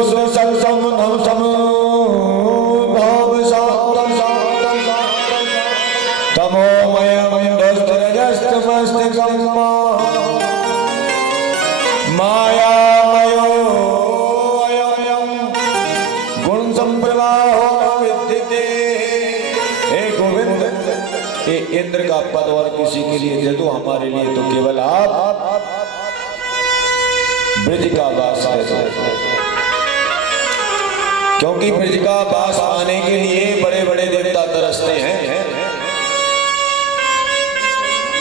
मायामयो अयम् गुण संप्रवाहो विद्यते। हे गोविंद, हे इंद्र का पद और किसी के लिए दे दो, हमारे लिए तो केवल आप ब्रज का वास दे दो। क्योंकि ब्रज का वास पाने के लिए बड़े बड़े देवता तरसते हैं।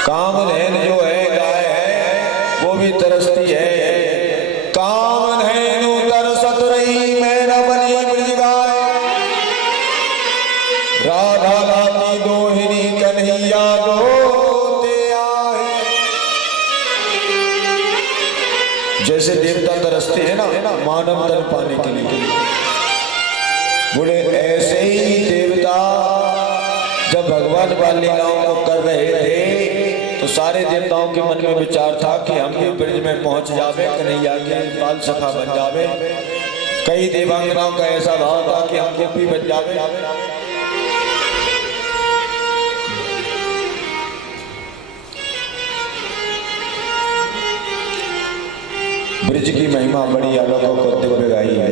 कामधेन जो है, गाय है, वो भी तरसती है। कामधेनु तरसत रही, मैं न बनी ब्रज गाय, राधा लाती दोहिनी कन्हैया दोते आए। जैसे देवता तरसते हैं ना मानव तन पाने के लिए, बोले ऐसे ही देवता जब भगवान बाल लीलाओं को कर रहे थे तो सारे देवताओं के मन में विचार था कि हम भी ब्रज में पहुंच जावे, कन्हैया के बाल सखा बन जावे। कई देवांगनाओं का ऐसा भाव था कि हम गोपी बन जावे। ब्रज की महिमा बड़ी अलौकिक और दिव्य गाई है।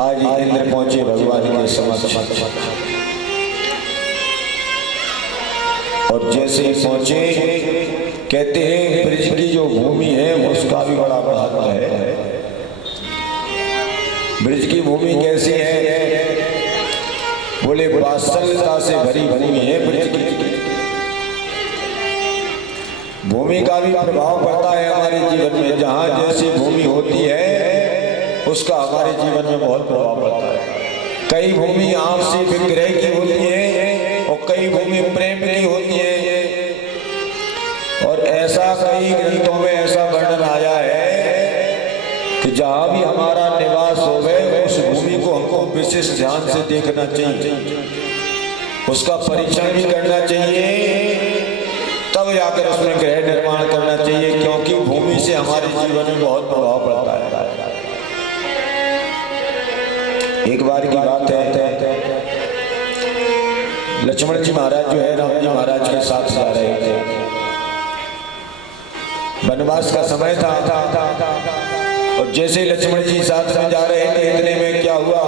आज इंद्र पहुंचे भगवान के समक्ष और जैसे ही पहुंचे कहते हैं ब्रज की जो भूमि है उसका भी बड़ा महत्व है। ब्रज की भूमि कैसी है? बोले वात्सल्यता से भरी भूमि है ब्रज की। भूमि का भी प्रभाव पड़ता है हमारे जीवन में। जहाँ जैसी भूमि होती है उसका हमारे जीवन में बहुत प्रभाव पड़ता है। कई भूमि आपसी विग्रह की होती है और कई भूमि प्रेम की होती है। और ऐसा कई ग्रंथों में ऐसा वर्णन आया है कि जहाँ भी हमारा निवास हो गए उस भूमि को हमको विशेष ध्यान से देखना चाहिए, उसका परीक्षण भी करना चाहिए, तब जाकर उसमें गृह निर्माण करना चाहिए। क्योंकि भूमि से हमारे जीवन में बहुत प्रभाव पड़ता है। एक बार की बात है, लक्ष्मण जी महाराज जो है राम जी महाराज के साथ जा रहे थे। वनवास का समय था और जैसे लक्ष्मण जी साथ में जा रहे थे इतने में क्या हुआ,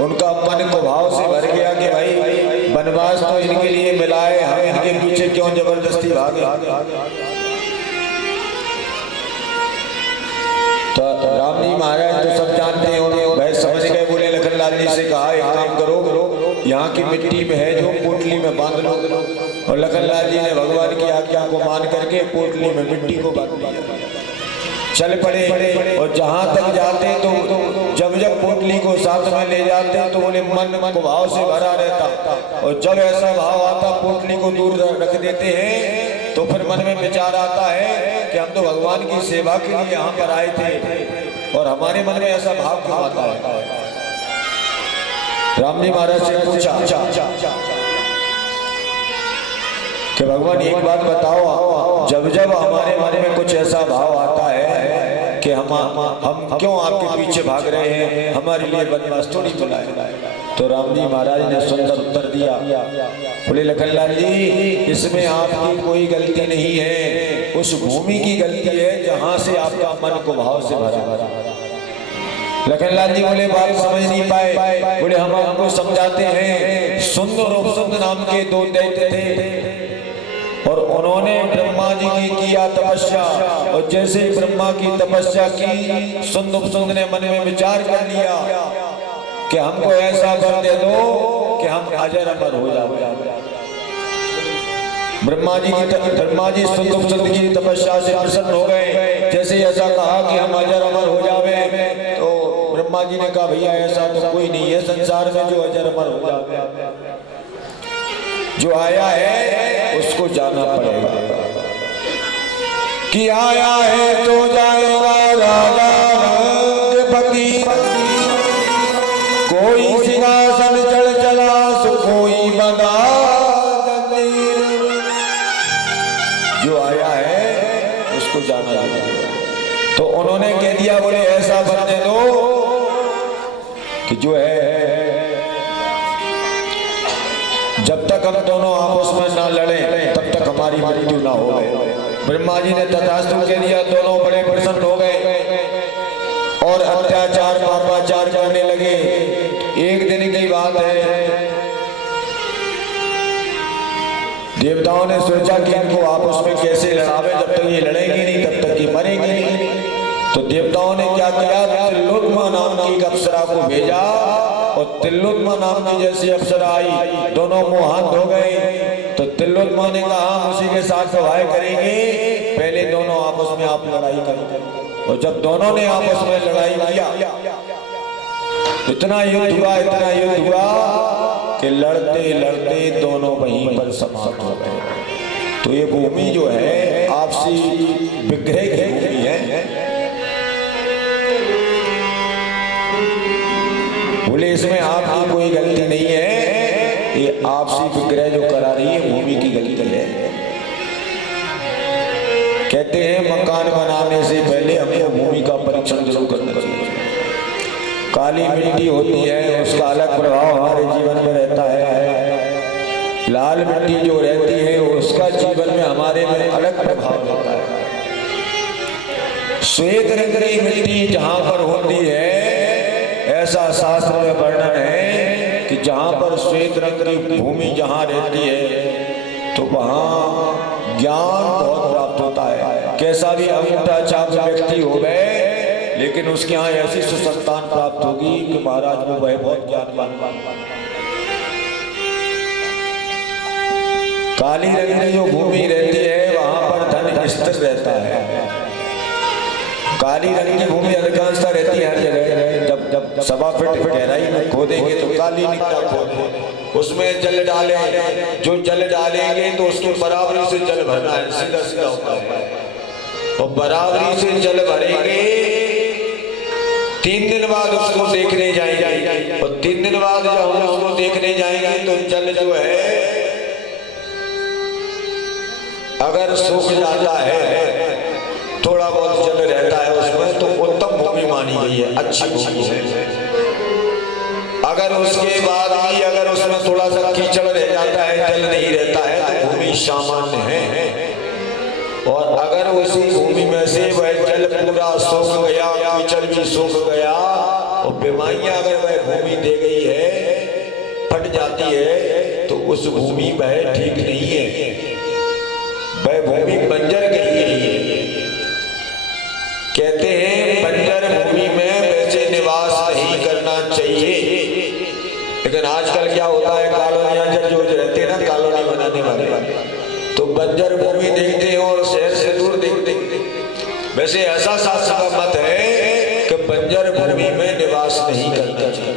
उनका मन को भाव से भर गया कि भाई वनवास तो इनके लिए मिला है, हम इनके पीछे क्यों जबरदस्ती भागे। तो राम जी महाराज तो सब जानते हैं, भाई समझ गए। बोले लखन लाल जी से कहा एक काम करो, यहाँ की मिट्टी में है जो पोटली में बांध लो। और लखन लाल जी ने भगवान की आज्ञा को मान करके पोटली में मिट्टी को बांध दिया। चल पड़े और जहाँ तक जाते तो जब जब पोटली को साथ में ले जाते तो बोले मन को भाव से भरा रहता। और जब ऐसा भाव आता पोटली को दूर रख देते हैं तो फिर मन में विचार आता है कि हम तो भगवान की सेवा के लिए यहाँ पर आए थे और हमारे मन में ऐसा भाव क्यों आता है। राम जी महाराज से पूछा कि भगवान एक बात बताओ, जब जब हमारे मन में कुछ ऐसा भाव आता है कि हम क्यों आपके पीछे भाग रहे हैं, हमारे लिए वनवास थोड़ी मिला है। तो राम जी महाराज ने सुंदर उत्तर दिया। बोले लखन लाल जी इसमें आपकी कोई गलती नहीं है, उस भूमि की गलती है जहाँ से आपका मन को भाव से भरा। लखन लाल जी बोले बात समझ नहीं पाए। बोले हम आपको समझाते हैं। सुंदर और सुंदर नाम के दो दैत्य थे, और उन्होंने ब्रह्मा जी की किया तपस्या। और जैसे ही ब्रह्मा की तपस्या की, सुंद ने मन में विचार कर लिया कि हमको ऐसा वर दे दो कि हम अजर अमर हो जाए। ब्रह्मा जी सुंद की तपस्या से प्रसन्न हो गए। जैसे ऐसा कहा कि हम अजर अमर हो जावे, तो ब्रह्मा जी ने कहा भैया ऐसा तो कोई नहीं है संसार में जो अजर अमर हो जावे। जो आया है उसको जाना पड़ेगा कि आया है तो जाएगा राजा फकीर। कोई सिंहासन चढ़ चला सो कोई बना जंजीर। जो आया है उसको जाना पड़ेगा। तो उन्होंने कह दिया, बोले ऐसा बनने दो कि जो है जब तक हम दोनों आपस में ना लड़े तब तक हमारी मृत्यु ना हो। ब्रह्मा जी ने तथास्तु कह दिया। दोनों बड़े प्रसन्न हो गए और अत्याचार पापाचार करने लगे। एक दिन की बात है, देवताओं ने सोचा कि इनको आपस में कैसे लड़ावे, जब तक ये लड़ेंगे नहीं तब तक ये मरेंगे नहीं। तो देवताओं ने क्या किया, तिलोत्तमा नाम की एक अप्सरा को भेजा और तिलोत्तमा नाम की जैसी अप्सरा आई, दोनों मोहान हो गए। तो तिलोत्तमा ने कहा हम उसी के साथ सवाई करेंगे, पहले दोनों आपस में आप लड़ाई करेंगे। और जब दोनों ने आपस में लड़ाई किया, इतना युद्ध हुआ कि लड़ते लड़ते दोनों वहीं पर समाप्त हो गए। तो ये भूमि जो है आपसी विग्रह की भूमि है। बोले इसमें आपकी कोई गलती नहीं है, ये आपसी विग्रह जो करा रही है भूमि की गलती है। कहते हैं मकान बनाने से पहले हमको भूमि का परीक्षण जरूर करना चाहिए। काली मिट्टी होती है उसका अलग प्रभाव हमारे जीवन में रहता है, लाल मिट्टी जो रहती है उसका जीवन में हमारे में अलग प्रभाव रहता है। श्वेत रंग की मिट्टी जहां पर होती है, ऐसा शास्त्र में वर्णन है कि जहां पर श्वेत रंग की भूमि जहां रहती है तो वहां ज्ञान बहुत प्राप्त होता है। कैसा भी अंगूठा छाप व्यक्ति हो गए, लेकिन उसके यहाँ ऐसी सुसंतान प्राप्त होगी कि महाराज वो वह बहुत ज्ञानवान। काली रंग की जो भूमि रहती है वहां पर धन स्थिर रहता है। काली रंग की भूमि अधिकांशता रहती है हर जगह। जब 1.25 फीट गहराई में खोदेंगे तो काली निकला खोदें, उसमें जल डालें, जो जल डालेंगे तो उसके बराबरी से जल भरना है, सीधा सीधा होता है। और बराबरी से जल भरेंगे, 3 दिन बाद उसको देखने जाएंगे। और 3 दिन बाद जब हम उसको देखने जाएंगे तो जल जो है अगर सूख जाता है, थोड़ा बहुत जल रहता है उसमें, तो उत्तम भूमि मानी गई है, अच्छी भूमि है। अगर उसके बाद भी अगर उसमें थोड़ा सा कीचड़ रह जाता है, जल नहीं रहता है, तो भूमि सामान्य है। और अगर उसी भूमि में से वह जल पूरा सूख गया, कीचड़ भी सूख गया और बीमारियां अगर वह भूमि दे गई है, फट जाती है, तो उस भूमि वह ठीक नहीं है, वह भूमि बंजर गई है। कहते हैं बंजर भूमि में वैसे निवास नहीं करना चाहिए। लेकिन आजकल क्या होता है, कॉलोनियां जो रहते हैं ना, कॉलोनी बनाने वाले, तो बंजर भूमि देखते हैं और शहर से दूर देखते हैं। वैसे ऐसा शास्त्र का मत है कि बंजर भूमि में निवास नहीं करना चाहिए।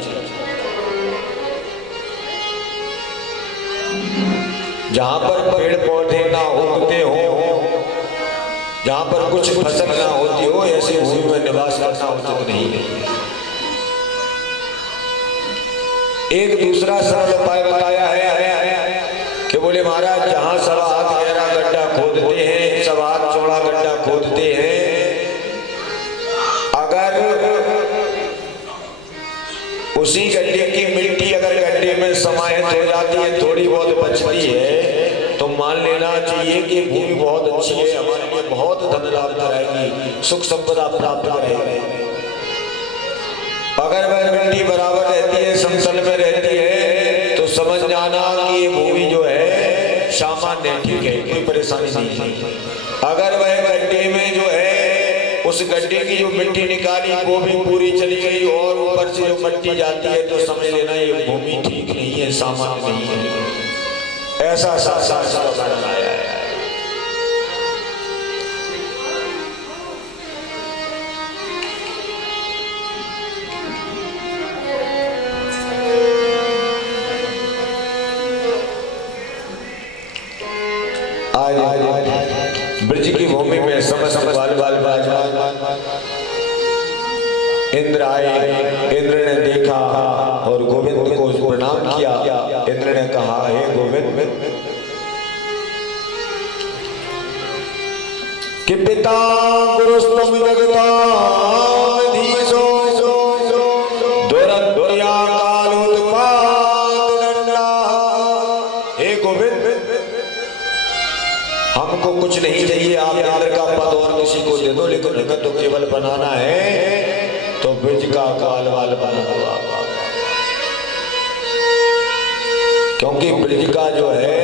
जहां पर पेड़ पौधे ना उगते हो, जहां पर कुछ फसल ना होती हो, ऐसी भूमि में निवास करना उचित नहीं है। एक दूसरा सरल उपाय बताया है कि बोले महाराज जहां 1.25 हाथ गहरा गड्ढा खोदते हैं, 1.25 हाथ चौड़ा गड्ढा खोदते हैं, अगर उसी गड्ढे की मिट्टी अगर गड्ढे में समाहित हो जाती है, थोड़ी बहुत बचती है, तो मान लेना चाहिए कि भूमि बहुत अच्छी है, हमारे लिए बहुत धन लाभ कराएगी, सुख संपदा प्राप्त कराएगी। अगर वह मिट्टी बराबर रहती है, समतल में रहती है, तो समझ जाना कि ये भूमि जो है सामान्य ठीक है, कोई परेशानी नहीं है। अगर वह गड्ढे में जो है उस गड्ढे की जो मिट्टी निकाली वो भी पूरी चली गई और ऊपर से जो मिट्टी जाती है तो समझ लेना ये भूमि ठीक नहीं है, सामान्य नहीं है। ऐसा शास्त्र आया है। ब्रज की भूमि में समस्त बाल इंद्र आए। इंद्र ने देखा और गोविंद को प्रणाम किया। इंद्र ने कहा, हे गोविंद, कि पिता गुरुस्तम जगताधीशो दुरद्वया कालोत्पात दंडा। हे गोविंद, हमको कुछ नहीं चाहिए, आप इंद्र का पद और किसी को दे दो, लेकिन हमें तो केवल बनाना है तो ब्रज का काल वाल बना हुआ। क्योंकि ब्रज का जो है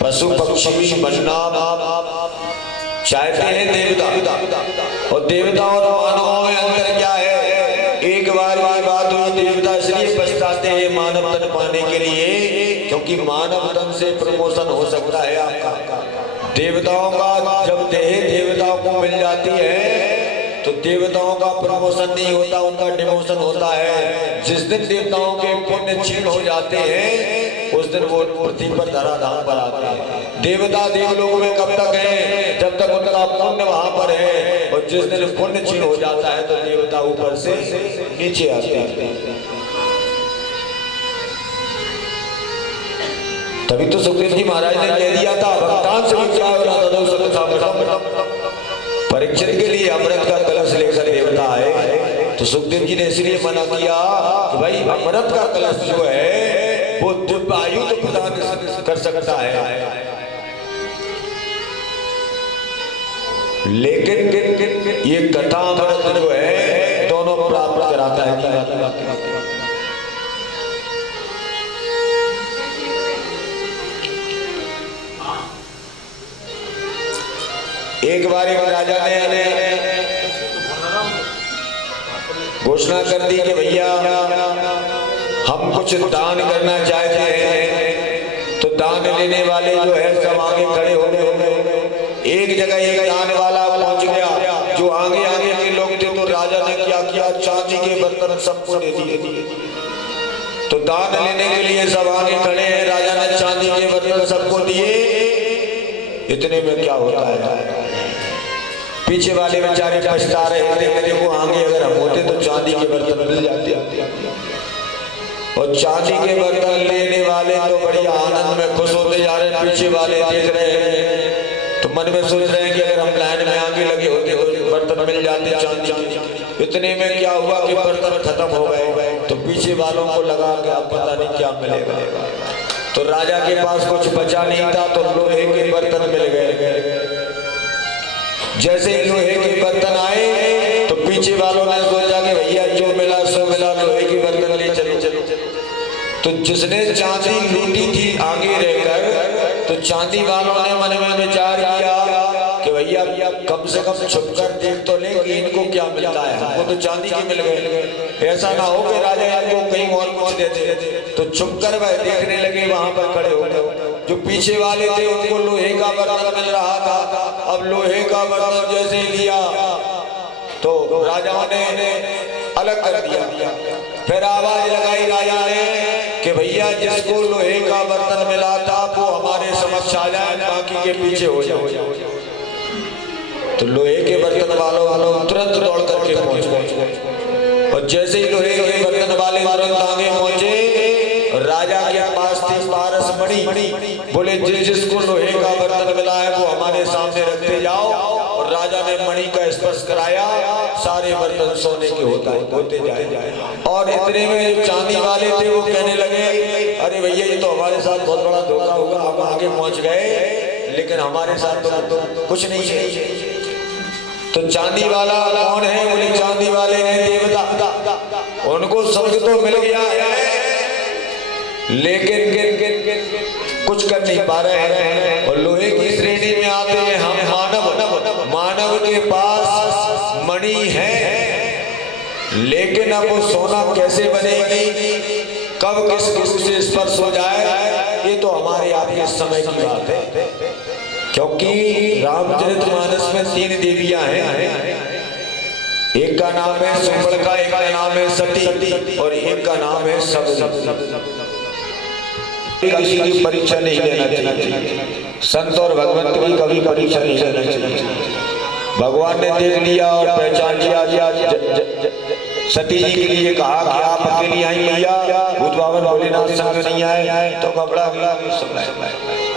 पशु पक्षी भी बनना चाहते हैं देवता, और देवता और मानवों में अंतर क्या है? एक बार की बात हुई, देवता इसलिए पछताते हैं मानव तन पाने के लिए क्योंकि मानव तन से प्रमोशन हो सकता है आपका। देवताओं का जब देह देवताओं को मिल जाती है तो देवताओं का प्रमोशन नहीं होता, उनका डिमोशन होता है। जिस दिन देवताओं के पुण्य क्षीण हो जाते हैं उस दिन वो पृथ्वी पर धराधाम पर आते हैं। देवता देवलोक में कब तक हैं? जब तक उनका पुण्य वहां पर है, और जिस दिन पुण्य क्षीण हो जाता है तो देवता ऊपर से नीचे आते हैं। तभी तो सुखदेव जी महाराज ने कह दिया था, भक्तान से परीक्षण के लिए अमृत का कलश लेकर देवता आए। तो सुखदेव जी ने इसलिए मना किया कि भाई अमृत का कलश जो है वो दिव्य आयु तो प्रदान कर सकता है, लेकिन ये कथा अमृत जो है दोनों प्राप्त कराता है। एक बार एक राजा ने घोषणा कर दी कि भैया हम कुछ दान करना चाहते हैं। तो दान लेने वाले जो है सब आगे खड़े हो गए। एक जगह एक दान वाला पहुंच गया, जो आगे आगे के लोग थे तो राजा ने क्या किया, चांदी के बर्तन सबको दे दिए। तो दान लेने के लिए सब आगे खड़े हैं, राजा ने चांदी के बर्तन सबको दिए। इतने में क्या होता है, पीछे वाले बेचारे पछता रहे थे, देखो आगे अगर हम होते तो चांदी के बर्तन मिल जाते। और चांदी के बर्तन लेने वाले तो बड़ी आनंद में खुश होते जा रहे हैं, पीछे वाले देख रहे हैं तो मन में सोच रहे हैं कि अगर हम लाइन में आगे लगे होते तो बर्तन मिल जाते चांदी के। इतने में क्या हुआ कि बर्तन खत्म हो गए। तो पीछे वालों को लगा कि अब पता नहीं क्या मिलेगा। तो राजा के पास कुछ बचा नहीं था तो लोहे के बर्तन मिल गए। जैसे ही लोहे के बर्तन आए तो पीछे वालों ने सोचा कि भैया जो मिला सो मिला, लोहे के बर्तन ले चलो। तो जिसने चांदी लूटी थी आगे रहकर, तो चांदी वालों ने मन में विचार किया कि भैया कम से कम छुपकर देख तो ले कि इनको क्या मिलता है, हमको तो चांदी के मिल गए। ऐसा ना हो कि राजा इनको कहीं और कुछ देते। तो छुपकर वह देखने लगे, वहां पर खड़े हो गए। जो पीछे वाले थे उनको लोहे का बर्तन मिल रहा था। अब लोहे का बर्तन जैसे लिया तो राजाओं ने अलग कर दिया। फिर आवाज लगाई राजा ने कि भैया जिसको लोहे का बर्तन मिला था वो हमारे समक्ष आ जाए, बाकी के पीछे हो जाए। तो लोहे के बर्तन वालों तुरंत दौड़ करके पहुंच गए। और जैसे ही लोहे के बर्तन वाले तुरंत आगे पहुंचे, राजा के पास थी पारस मणि। बोले जिसको लोहे का बर्तन मिला है वो हमारे सामने रखते जाओ। और राजा ने मणि का स्पर्श कराया, सारे बर्तन सोने के होते जाए। और इतने में चांदी वाले थे वो कहने लगे, अरे भैया ये तो हमारे साथ बहुत बड़ा धोखा होगा, हम आगे पहुंच गए लेकिन हमारे साथ तो कुछ नहीं है। तो चांदी वाला कौन है? बोले चांदी वाले हैं देवता। उनको स्वर्ग तो मिल गया है, लेकिन कुछ कर नहीं पा रहे हैं। और लोहे की श्रेणी में आते हैं हम मानव। मानव के पास मणि है, लेकिन अब वो सोना कैसे बनेगी, कब किस गुरु से स्पर्श हो जाए, ये तो हमारे आपके समय की बात है। क्योंकि रामचरितमानस में 3 देवियां हैं, एक का नाम है सुपर्णखा, एक का नाम है सती और एक का नाम है सबरी। किसी की परीक्षा नहीं लेना चाहिए, संत और भगवंत की कभी परीक्षा नहीं लेना चाहिए। भगवान ने देख लिया और पहचान लिया। सती जी के लिए कहा कि आप अकेली आई मैया, भूत बावन भोलेनाथ संग नहीं आए, तो कपड़ा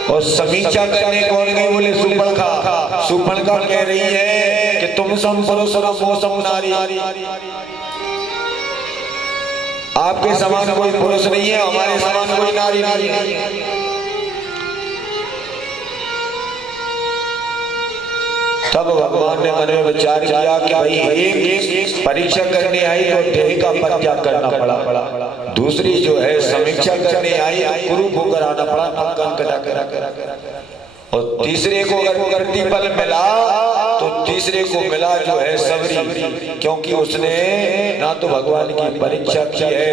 और समीक्षा करने कौन गई, बोले सुपर्णखा। सुपर्णखा कह रही है कि तुम सम पुरुष मोसम नारी, आपके समान कोई पुरुष नहीं है, हमारे समान कोई नारी नहीं है। तब भगवान ने मन में विचार किया कि भाई एक परीक्षा करने आई तो देह का परित्याग करना पड़ा, दूसरी जो है समीक्षा करने आई गुरु को कराना पड़ा, और तीसरे को अगर प्रतिफल मिला तो तीसरे को मिला जो है सबरी, क्योंकि उसने ना तो भगवान की परीक्षा की है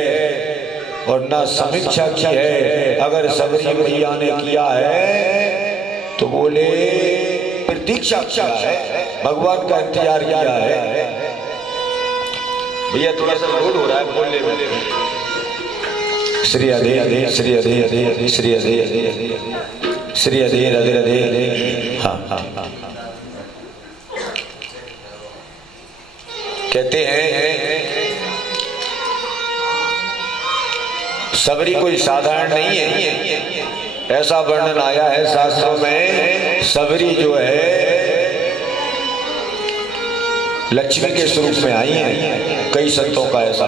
और ना समीक्षा की है। अगर सबरी मैया ने किया है तो बोले प्रतीक्षा किया है, भगवान का इंतजार किया है। भैया थोड़ा सा लोड हो रहा है बोलने में। श्री अधे अधे श्री अधे अधे श्री अधे अधे श्री अधे अधे अधे। हाँ हाँ हाँ, कहते हैं सबरी कोई साधारण नहीं है, ऐसा वर्णन आया है शास्त्रों में। सबरी जो है लक्ष्मी के स्वरूप में आई है, कई संतों का ऐसा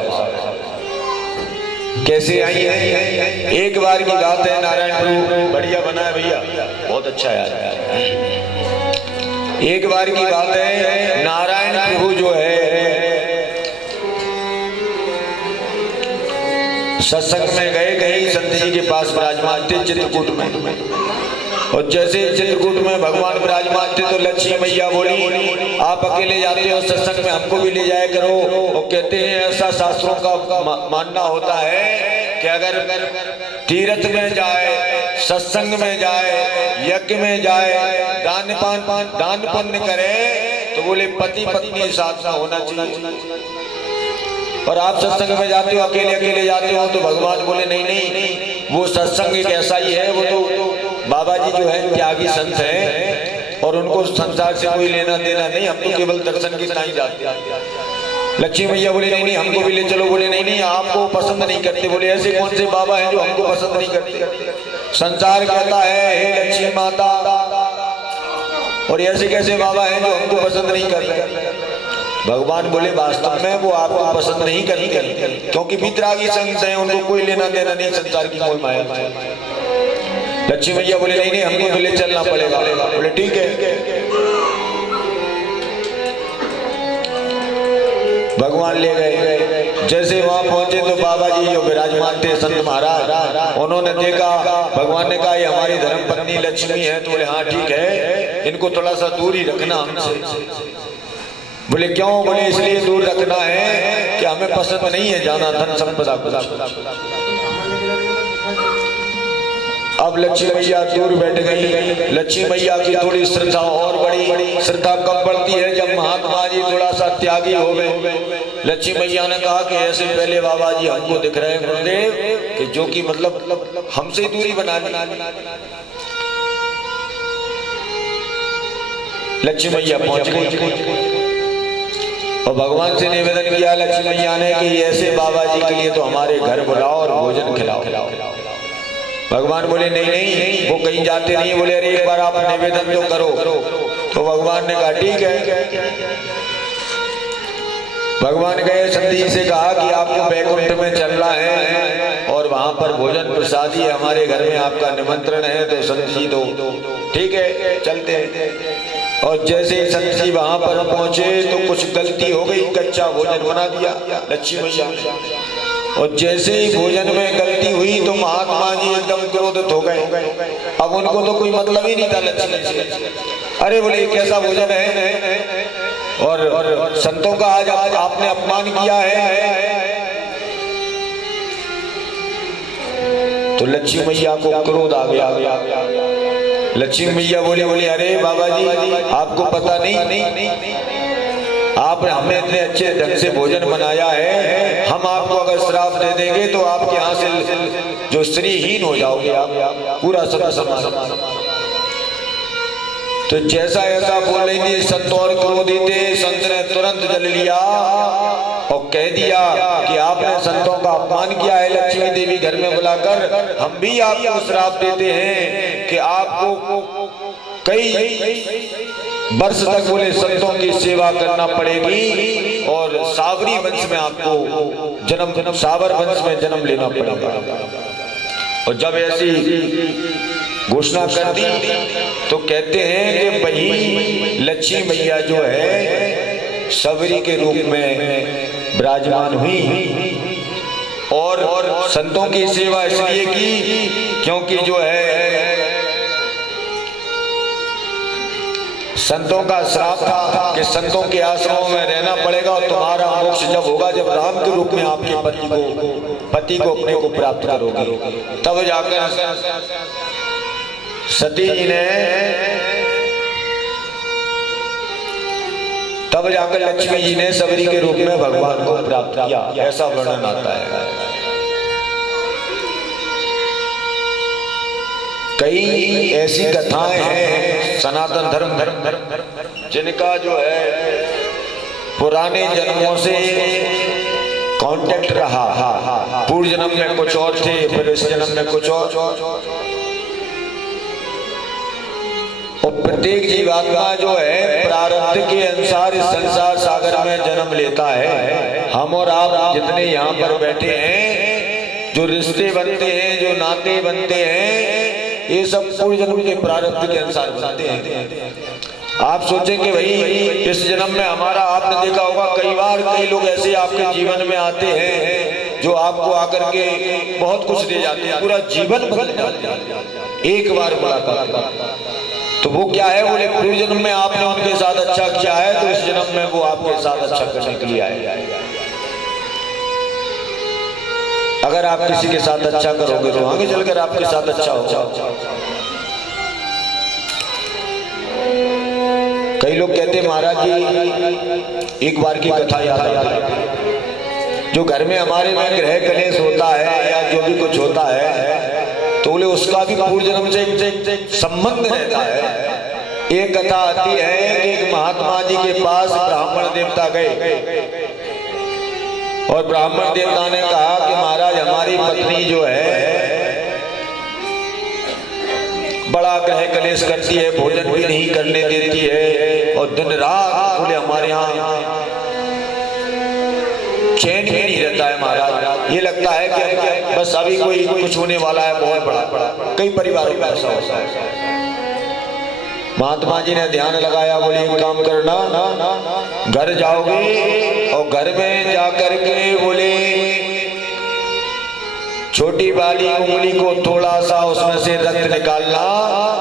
कैसे आई है। एक बार की बात है, नारायण प्रभु बढ़िया बना है भैया, बहुत अच्छा है। एक बार की बात है, नारायण प्रभु जो है सत्संग में गए, कहीं संत जी के पास विराजमान थे चित्रकूट में, और जैसे चित्रकूट में भगवान विराजमान थे तो लक्ष्मी मैया बोली आप अकेले जाते हो सत्संग में, हमको भी ले जाया करो। और कहते हैं ऐसा शास्त्रों का मानना होता है कि अगर तीर्थ में जाए, सत्संग में जाए, यज्ञ में जाए, दान पुण्य करे तो बोले पति पत्नी साथ में होना चाहिए। और आप सत्संग में जाते हो अकेले अकेले जाते हो तो भगवान बोले नहीं नहीं, वो सत्संग एक ऐसा ही है, वो तो बाबा जी जो है त्यागी संत हैं और उनको संसार से कोई लेना देना नहीं, हम तो केवल दर्शन के लिए जाते। लक्ष्मी मैया बोले नहीं नहीं हमको भी ले चलो, बोले नहीं नहीं आपको पसंद नहीं करते, बोले ऐसे कौन से बाबा हैं जो हमको पसंद नहीं करते, संसार कहता है हे लक्ष्मी माता, और ऐसे कैसे बाबा हैं जो हमको पसंद नहीं करते। भगवान बोले वास्तव में वो आपको पसंद नहीं करेंगे, क्योंकि वितरागी संत हैं, उनको कोई लेना देना नहीं संसार की मोह माया। लक्ष्मी मैया बोले नहीं नहीं हमको तो ले चलना पड़ेगा, बोले ठीक है। भगवान ले गए, जैसे वहां पहुंचे तो बाबा जी जो विराजमान थे संत महाराज, उन्होंने देखा, भगवान ने कहा ये हमारी धर्म पत्नी लक्ष्मी है, तो बोले हाँ ठीक है, इनको थोड़ा सा दूर ही रखना हमसे। बोले क्यों, बोले इसलिए दूर रखना है कि हमें पसंद नहीं है जाना धन संपदा। अब लक्ष्मी मैया दूर बैठ गई। लक्ष्मी मैया की थोड़ी श्रद्धा और बड़ी, श्रद्धा कब बढ़ती है जब महात्मा जी थोड़ा सा त्यागी हो गए। लक्ष्मी मैया ने कहा कि ऐसे पहले बाबा जी हमको दिख रहे हैं गुरुदेव कि जो कि मतलब हमसे दूरी बना दी। लक्ष्मी मैया पहुंच गई और भगवान से निवेदन किया लक्ष्मी मैया ने कि ऐसे बाबा जी के लिए तो हमारे घर बुलाओ और भोजन खिलाओ। भगवान बोले नहीं नहीं वो कहीं जाते नहीं, बोले अरे एक बार आप निवेदन तो करो। तो भगवान ने कहा ठीक है। भगवान गए संत जी से कहा कि आपको बैकुंठ में चलना है और वहां पर भोजन प्रसादी है, हमारे घर में आपका निमंत्रण है। तो संत जी दो ठीक है चलते हैं। और जैसे ही संत जी वहां पर पहुंचे तो कुछ गलती हो गई, कच्चा भोजन बना दिया लक्ष्मी मैया। और जैसे ही भोजन में गलती हुई तो महात्मा जी एकदम क्रोधित हो गए। अब उनको तो कोई मतलब ही नहीं था लक्ष्मी से। अरे बोले कैसा भोजन है और संतों का आज आपने अपमान किया है। तो लक्ष्मी मैया को क्रोध आ गया। लक्ष्मी मैया बोली अरे बाबा जी आपको पता नहीं आप हमें इतने अच्छे ढंग से भोजन बनाया है, हम आपको अगर श्राप दे देंगे तो आपके यहाँ से जो स्त्रीहीन हो जाओगे आप पूरा सब समाज। तो जैसा ऐसा बोल रही थी संत और क्रोधित थे। संत ने तुरंत जल लिया और कह दिया कि आपने संतों का अपमान किया है लक्ष्मी देवी घर में बुलाकर, हम भी आपको श्राप देते हैं कि आपको कई वर्ष तक बोले संतों की सेवा करना पड़ेगी और सावरी वंश में आपको जन्म सावर वंश में जन्म लेना पड़ेगा। और जब ऐसी घोषणा कर दी तो कहते हैं कि वही लक्ष्मी मैया जो है सबरी के रूप में विराजमान हुई और संतों की सेवा इसलिए की क्योंकि जो है संतों का श्राप था कि संतों के आश्रमों में रहना पड़ेगा और तुम्हारा मोक्ष जब होगा जब राम के रूप में आपके पति को अपने को प्राप्त करोगे। तब जाकर सती जी ने तब जाकर लक्ष्मी जी ने सबरी के रूप में भगवान को प्राप्त किया, ऐसा वर्णन आता है। कई ऐसी कथाएं हैं सनातन धर्म जिनका जो है पुराने जन्मों से कांटेक्ट रहा। पूर्व जन्म में कुछ और थे, फिर इस जन्म में कुछ और प्रत्येक जीवात्मा जो है प्रारब्ध के अनुसार इस संसार सागर में जन्म लेता है। हम और आप जितने यहाँ पर बैठे हैं, जो रिश्ते बनते हैं, जो नाते बनते हैं, ये सब पूर्व जन्म के प्रारब्ध के अनुसार बनते हैं। आप सोचेंगे भाई इस जन्म में हमारा, आपने देखा होगा कई बार कई लोग ऐसे आपके जीवन में आते हैं जो आपको आकर के बहुत कुछ दे जाते हैं, पूरा जीवन बदल जाते हैं एक बार मुलाकात। तो वो क्या है, बोले पूर्व जन्म में आपने उनके साथ अच्छा किया है तो इस जन्म में वो आपके साथ अच्छा करने के लिए आए। अगर आप किसी के साथ अच्छा करोगे तो आगे चलकर आपके साथ अच्छा होगा। कई लोग कहते हैं महाराज जी एक बार की कथा याद आती, जो घर में हमारे में ग्रह कलेश होता है या जो भी कुछ होता है तो बोले उसका भी पूर्व जन्म से संबंध रहता है। एक कथा आती है कि एक महात्मा जी के पास ब्राह्मण देवता गए और ब्राह्मण देवता ने कहा कि महाराज हमारी पत्नी जो है बड़ा ग्रह कलेश करती है, भोजन भी नहीं करने देती है और दिन रात बोले हमारे यहाँ चैन भी नहीं रहता है महाराज। ये लगता है कि बस अभी कोई कुछ होने वाला है बहुत बड़ा। कई परिवारों में ऐसा होता है। महात्मा जी ने ध्यान लगाया, बोले एक काम करना, घर जाओगे और घर में जाकर के बोले छोटी वाली उंगली को थोड़ा सा उसमें से रक्त निकालना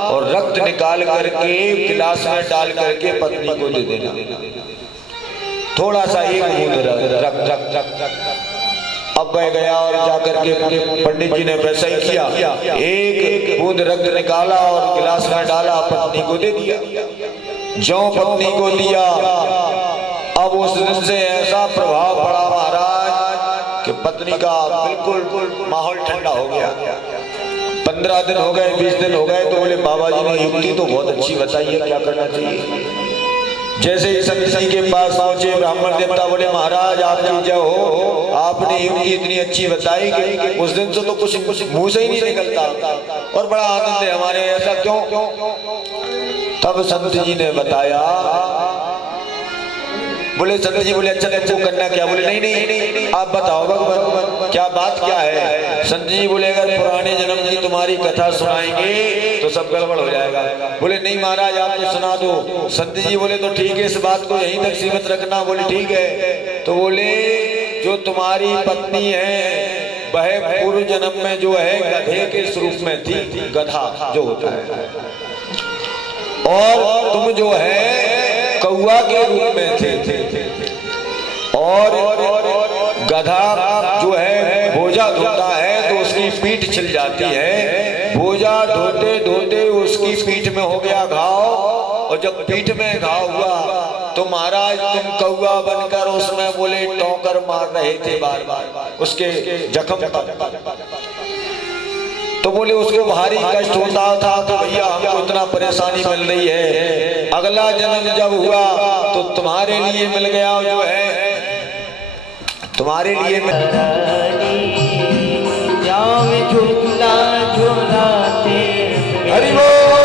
और रक्त निकाल करके गिलास में डाल करके पत्नी को दे देना, थोड़ा सा एक बूंद रक्त। अब वह गया और जाकर के पंडित जी ने वैसा ही किया, एक बूंद रक्त निकाला और गिलास में डाला, पत्नी को दे दिया। जो पत्नी को दिया अब उस दिन से ऐसा प्रभाव पड़ा महाराज कि पत्नी का बिल्कुल माहौल ठंडा हो गया। 15 दिन हो गए, 20 दिन हो गए तो बोले बाबा जी ने युक्ति तो बहुत अच्छी बताई है, क्या करना चाहिए। जैसे ही संत जी के पास पहुंचे ब्राह्मण देवता बोले महाराज आपकी जय हो, आपने युक्ति इतनी अच्छी बताई कि उस दिन से तो कुछ मुंह से ही नहीं निकलता और बड़ा आनंद है हमारे, ऐसा क्यों? तब संत जी ने बताया, बोले संत जी बोले अच्छा तुमको करना क्या? बोले नहीं आप बताओ भगवान क्या बात क्या है? संत जी बोले अगर पुराने जन्म की तुम्हारी कथा सुनाएंगे तो सब गड़बड़ हो जाएगा। बोले नहीं महाराज आप तो सुना दो। संत जी बोले तो ठीक है, इस बात को यहीं तक सीमित रखना। बोले ठीक है। तो बोले जो तुम्हारी पत्नी है वह पूर्व जन्म में जो है गधे के स्वरूप में थी, गधा जो होता है, और तुम जो है कौआ के रूप में थे। और गधा जो है बोझा धोता है तो उसकी पीठ छिल जाती है, बोझा धोते धोते उसकी पीठ में हो गया घाव, और जब पीठ में घाव हुआ तो महाराज तुम कौआ बनकर उसमें बोले टोकर मार रहे थे बार बार उसके जख्म पर, तो बोले उसको भारी कष्ट होता था तो भैया हमको इतना परेशानी मिल रही है, अगला जन्म जब हुआ तो तुम्हारे लिए मिल गया, जो है तुम्हारे लिए झूला झूलाते हरि बोल।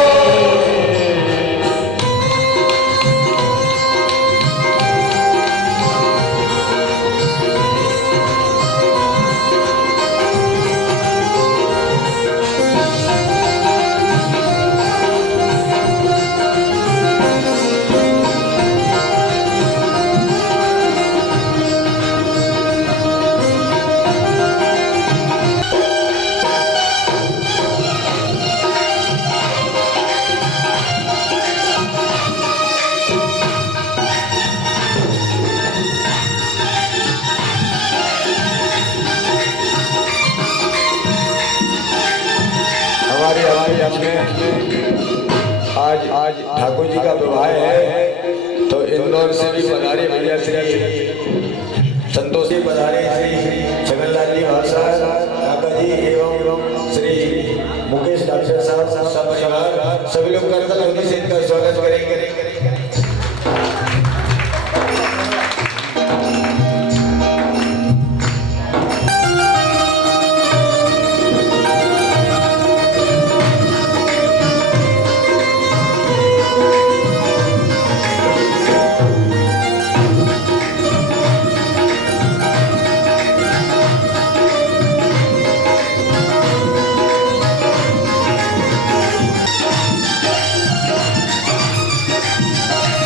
आज ठाकुर जी का विवाह है, तो इंदौर से भी पधारे भैया श्री संतोष जी पधारे, श्री छगनलाल जी भाषा काका जी एवं श्री मुकेश डॉक्टर साहब सब सभी लोग करतल ध्वनि से इनका स्वागत करेंगे।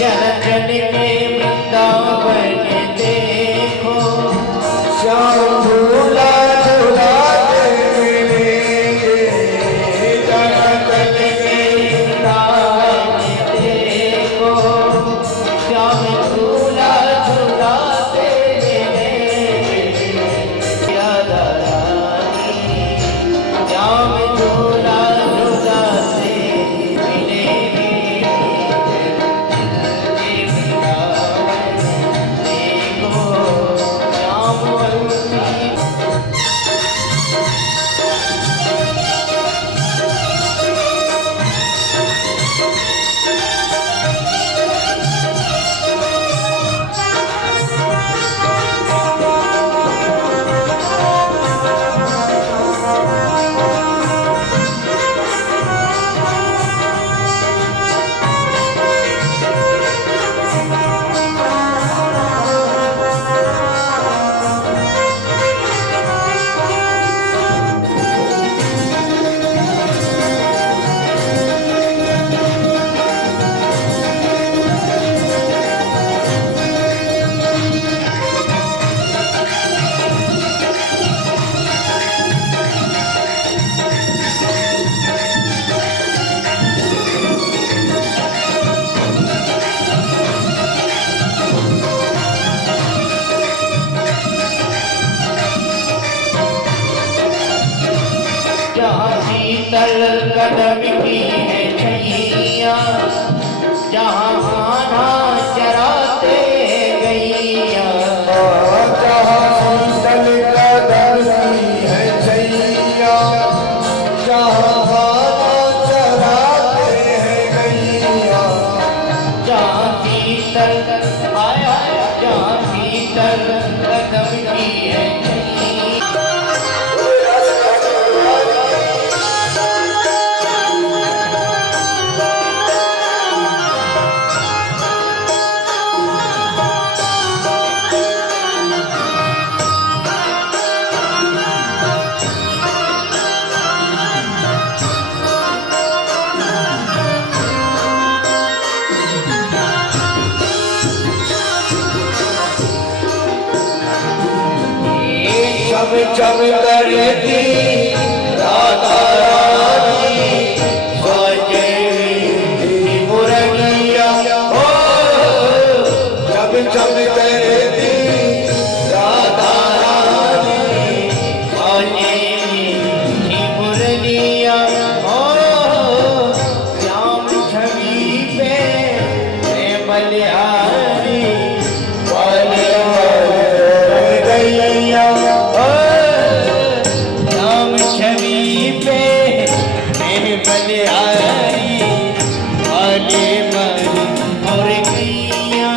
जन जन के वृंदावन देखो, श्याम झूला झूलाते मिलेंगे। जन जन के वृंदावन देखो, श्याम झूला झूलाते मिलेंगे। राधा रानी श्याम झूला झूलाते मिलेंगे। जहाँ शीतल कदम की है छैया, जहाँ खाना चराते गैया। जहाँ शीतल कदम की है छैया, जहाँ खाना चराते गैया। जहाँ शीतल आया, जहाँ शीतल कदम की है चम चम करती राधा रानी सोचे मुरलिया ओ चम चम करती राधा रानी सोचे मुरलिया ओ श्याम छवि पे बलिहारी राम छवि पे बलिहारी वाले मन और किया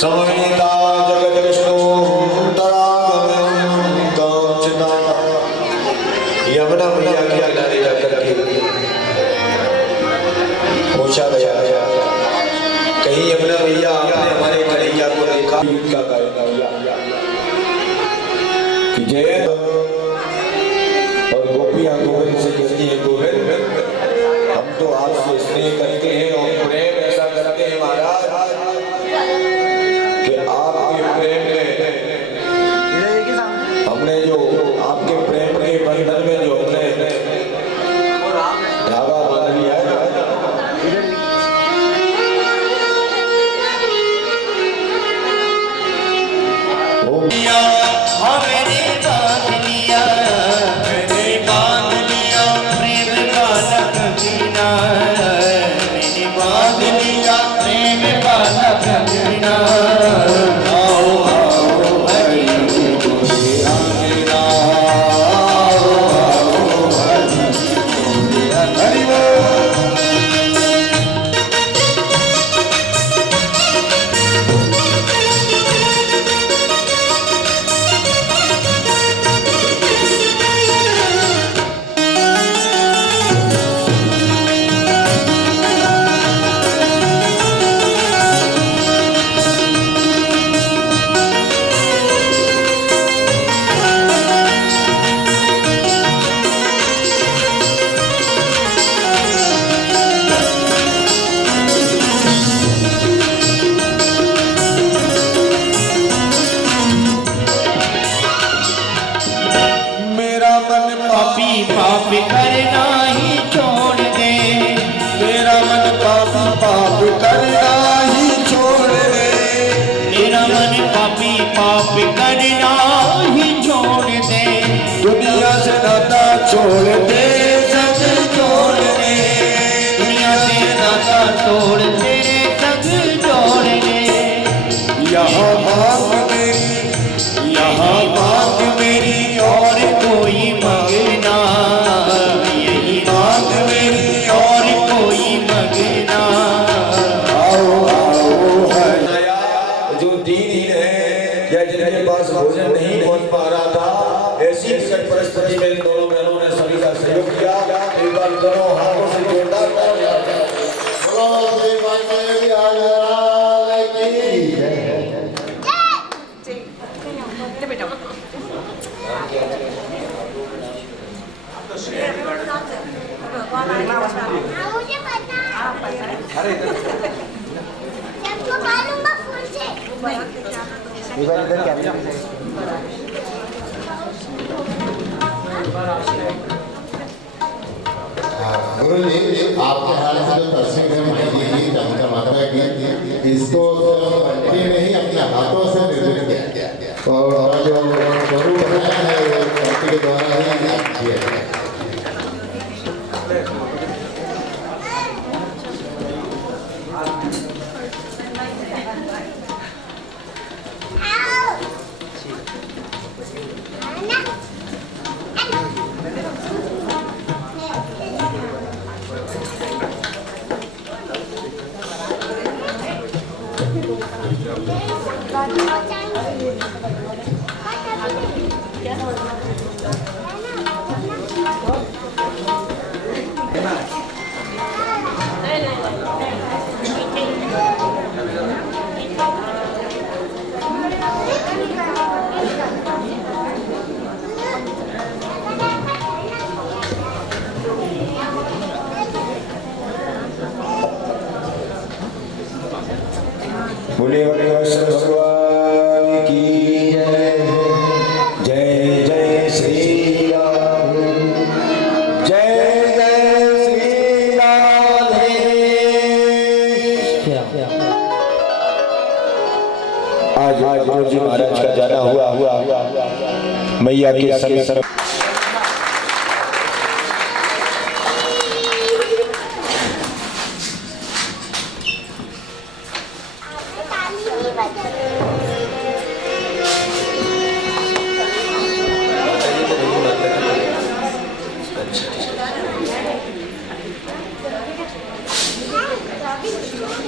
समवेता जगत विष्णु तरागमचिता। यमुना मैया के किनारे जाकर के पूछा गया, कहीं यमुना मैया आपने हमारे कन्हैया को देखा? का कि जय और गोपियां गोविंद से कहती है, गोविंद हम तो आपसे स्नेह करते हैं और प्रेम ऐसा करते हैं महाराज कि आपके प्रेम में हमने जो आपके प्रेम के बंधन में जो हमने धागा बांध लिया है, हमने बांध लिया, मैंने बांध लिया प्रेम का लगना, मैंने बांध लिया प्रेम का लगना। आओ आओ हरि बोले आंगना, आओ आओ हरि बोले हरि बोल। पापी पाप करना ही छोड़ दे, मेरा मन पापी पाप करना ही छोड़ दे, मेरा मन पापी पाप करना ही छोड़ दे। दुनिया से नाता छोड़ दे, सब छोड़ दे, दुनिया से नाता तोड़ दे, सब जोड़ दे। यहाँ मांग मेरी, यहाँ मांग मेरी और कोई मंगना, यही मांग मेरी और कोई मंगना। आओ आओ हरि। जो दीन है या जिनके पास भोजन नहीं पहुंच पा रहा था, ऐसी विकट परिस्थिति में दोनों बहनों ने सभी का सहयोग किया। एक बार दोनों हाथों से जोरदार तालियां। मुझे पता है। सबको मालूम है फूल से। गुरु जी, आपके हाल से जो तस्वीर है मायने की चमचमाता की, इसको बंटी ने ही अपने हाथों से निर्मित किया और जो स्वरूप बनाया है वो बंटी के द्वारा ही किया है। बोले भगवान की जय। जय जय श्री राम, जय जय श्री राधे। आज जी महाराज का जाना हुआ मैया के समीप।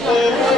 Thank you.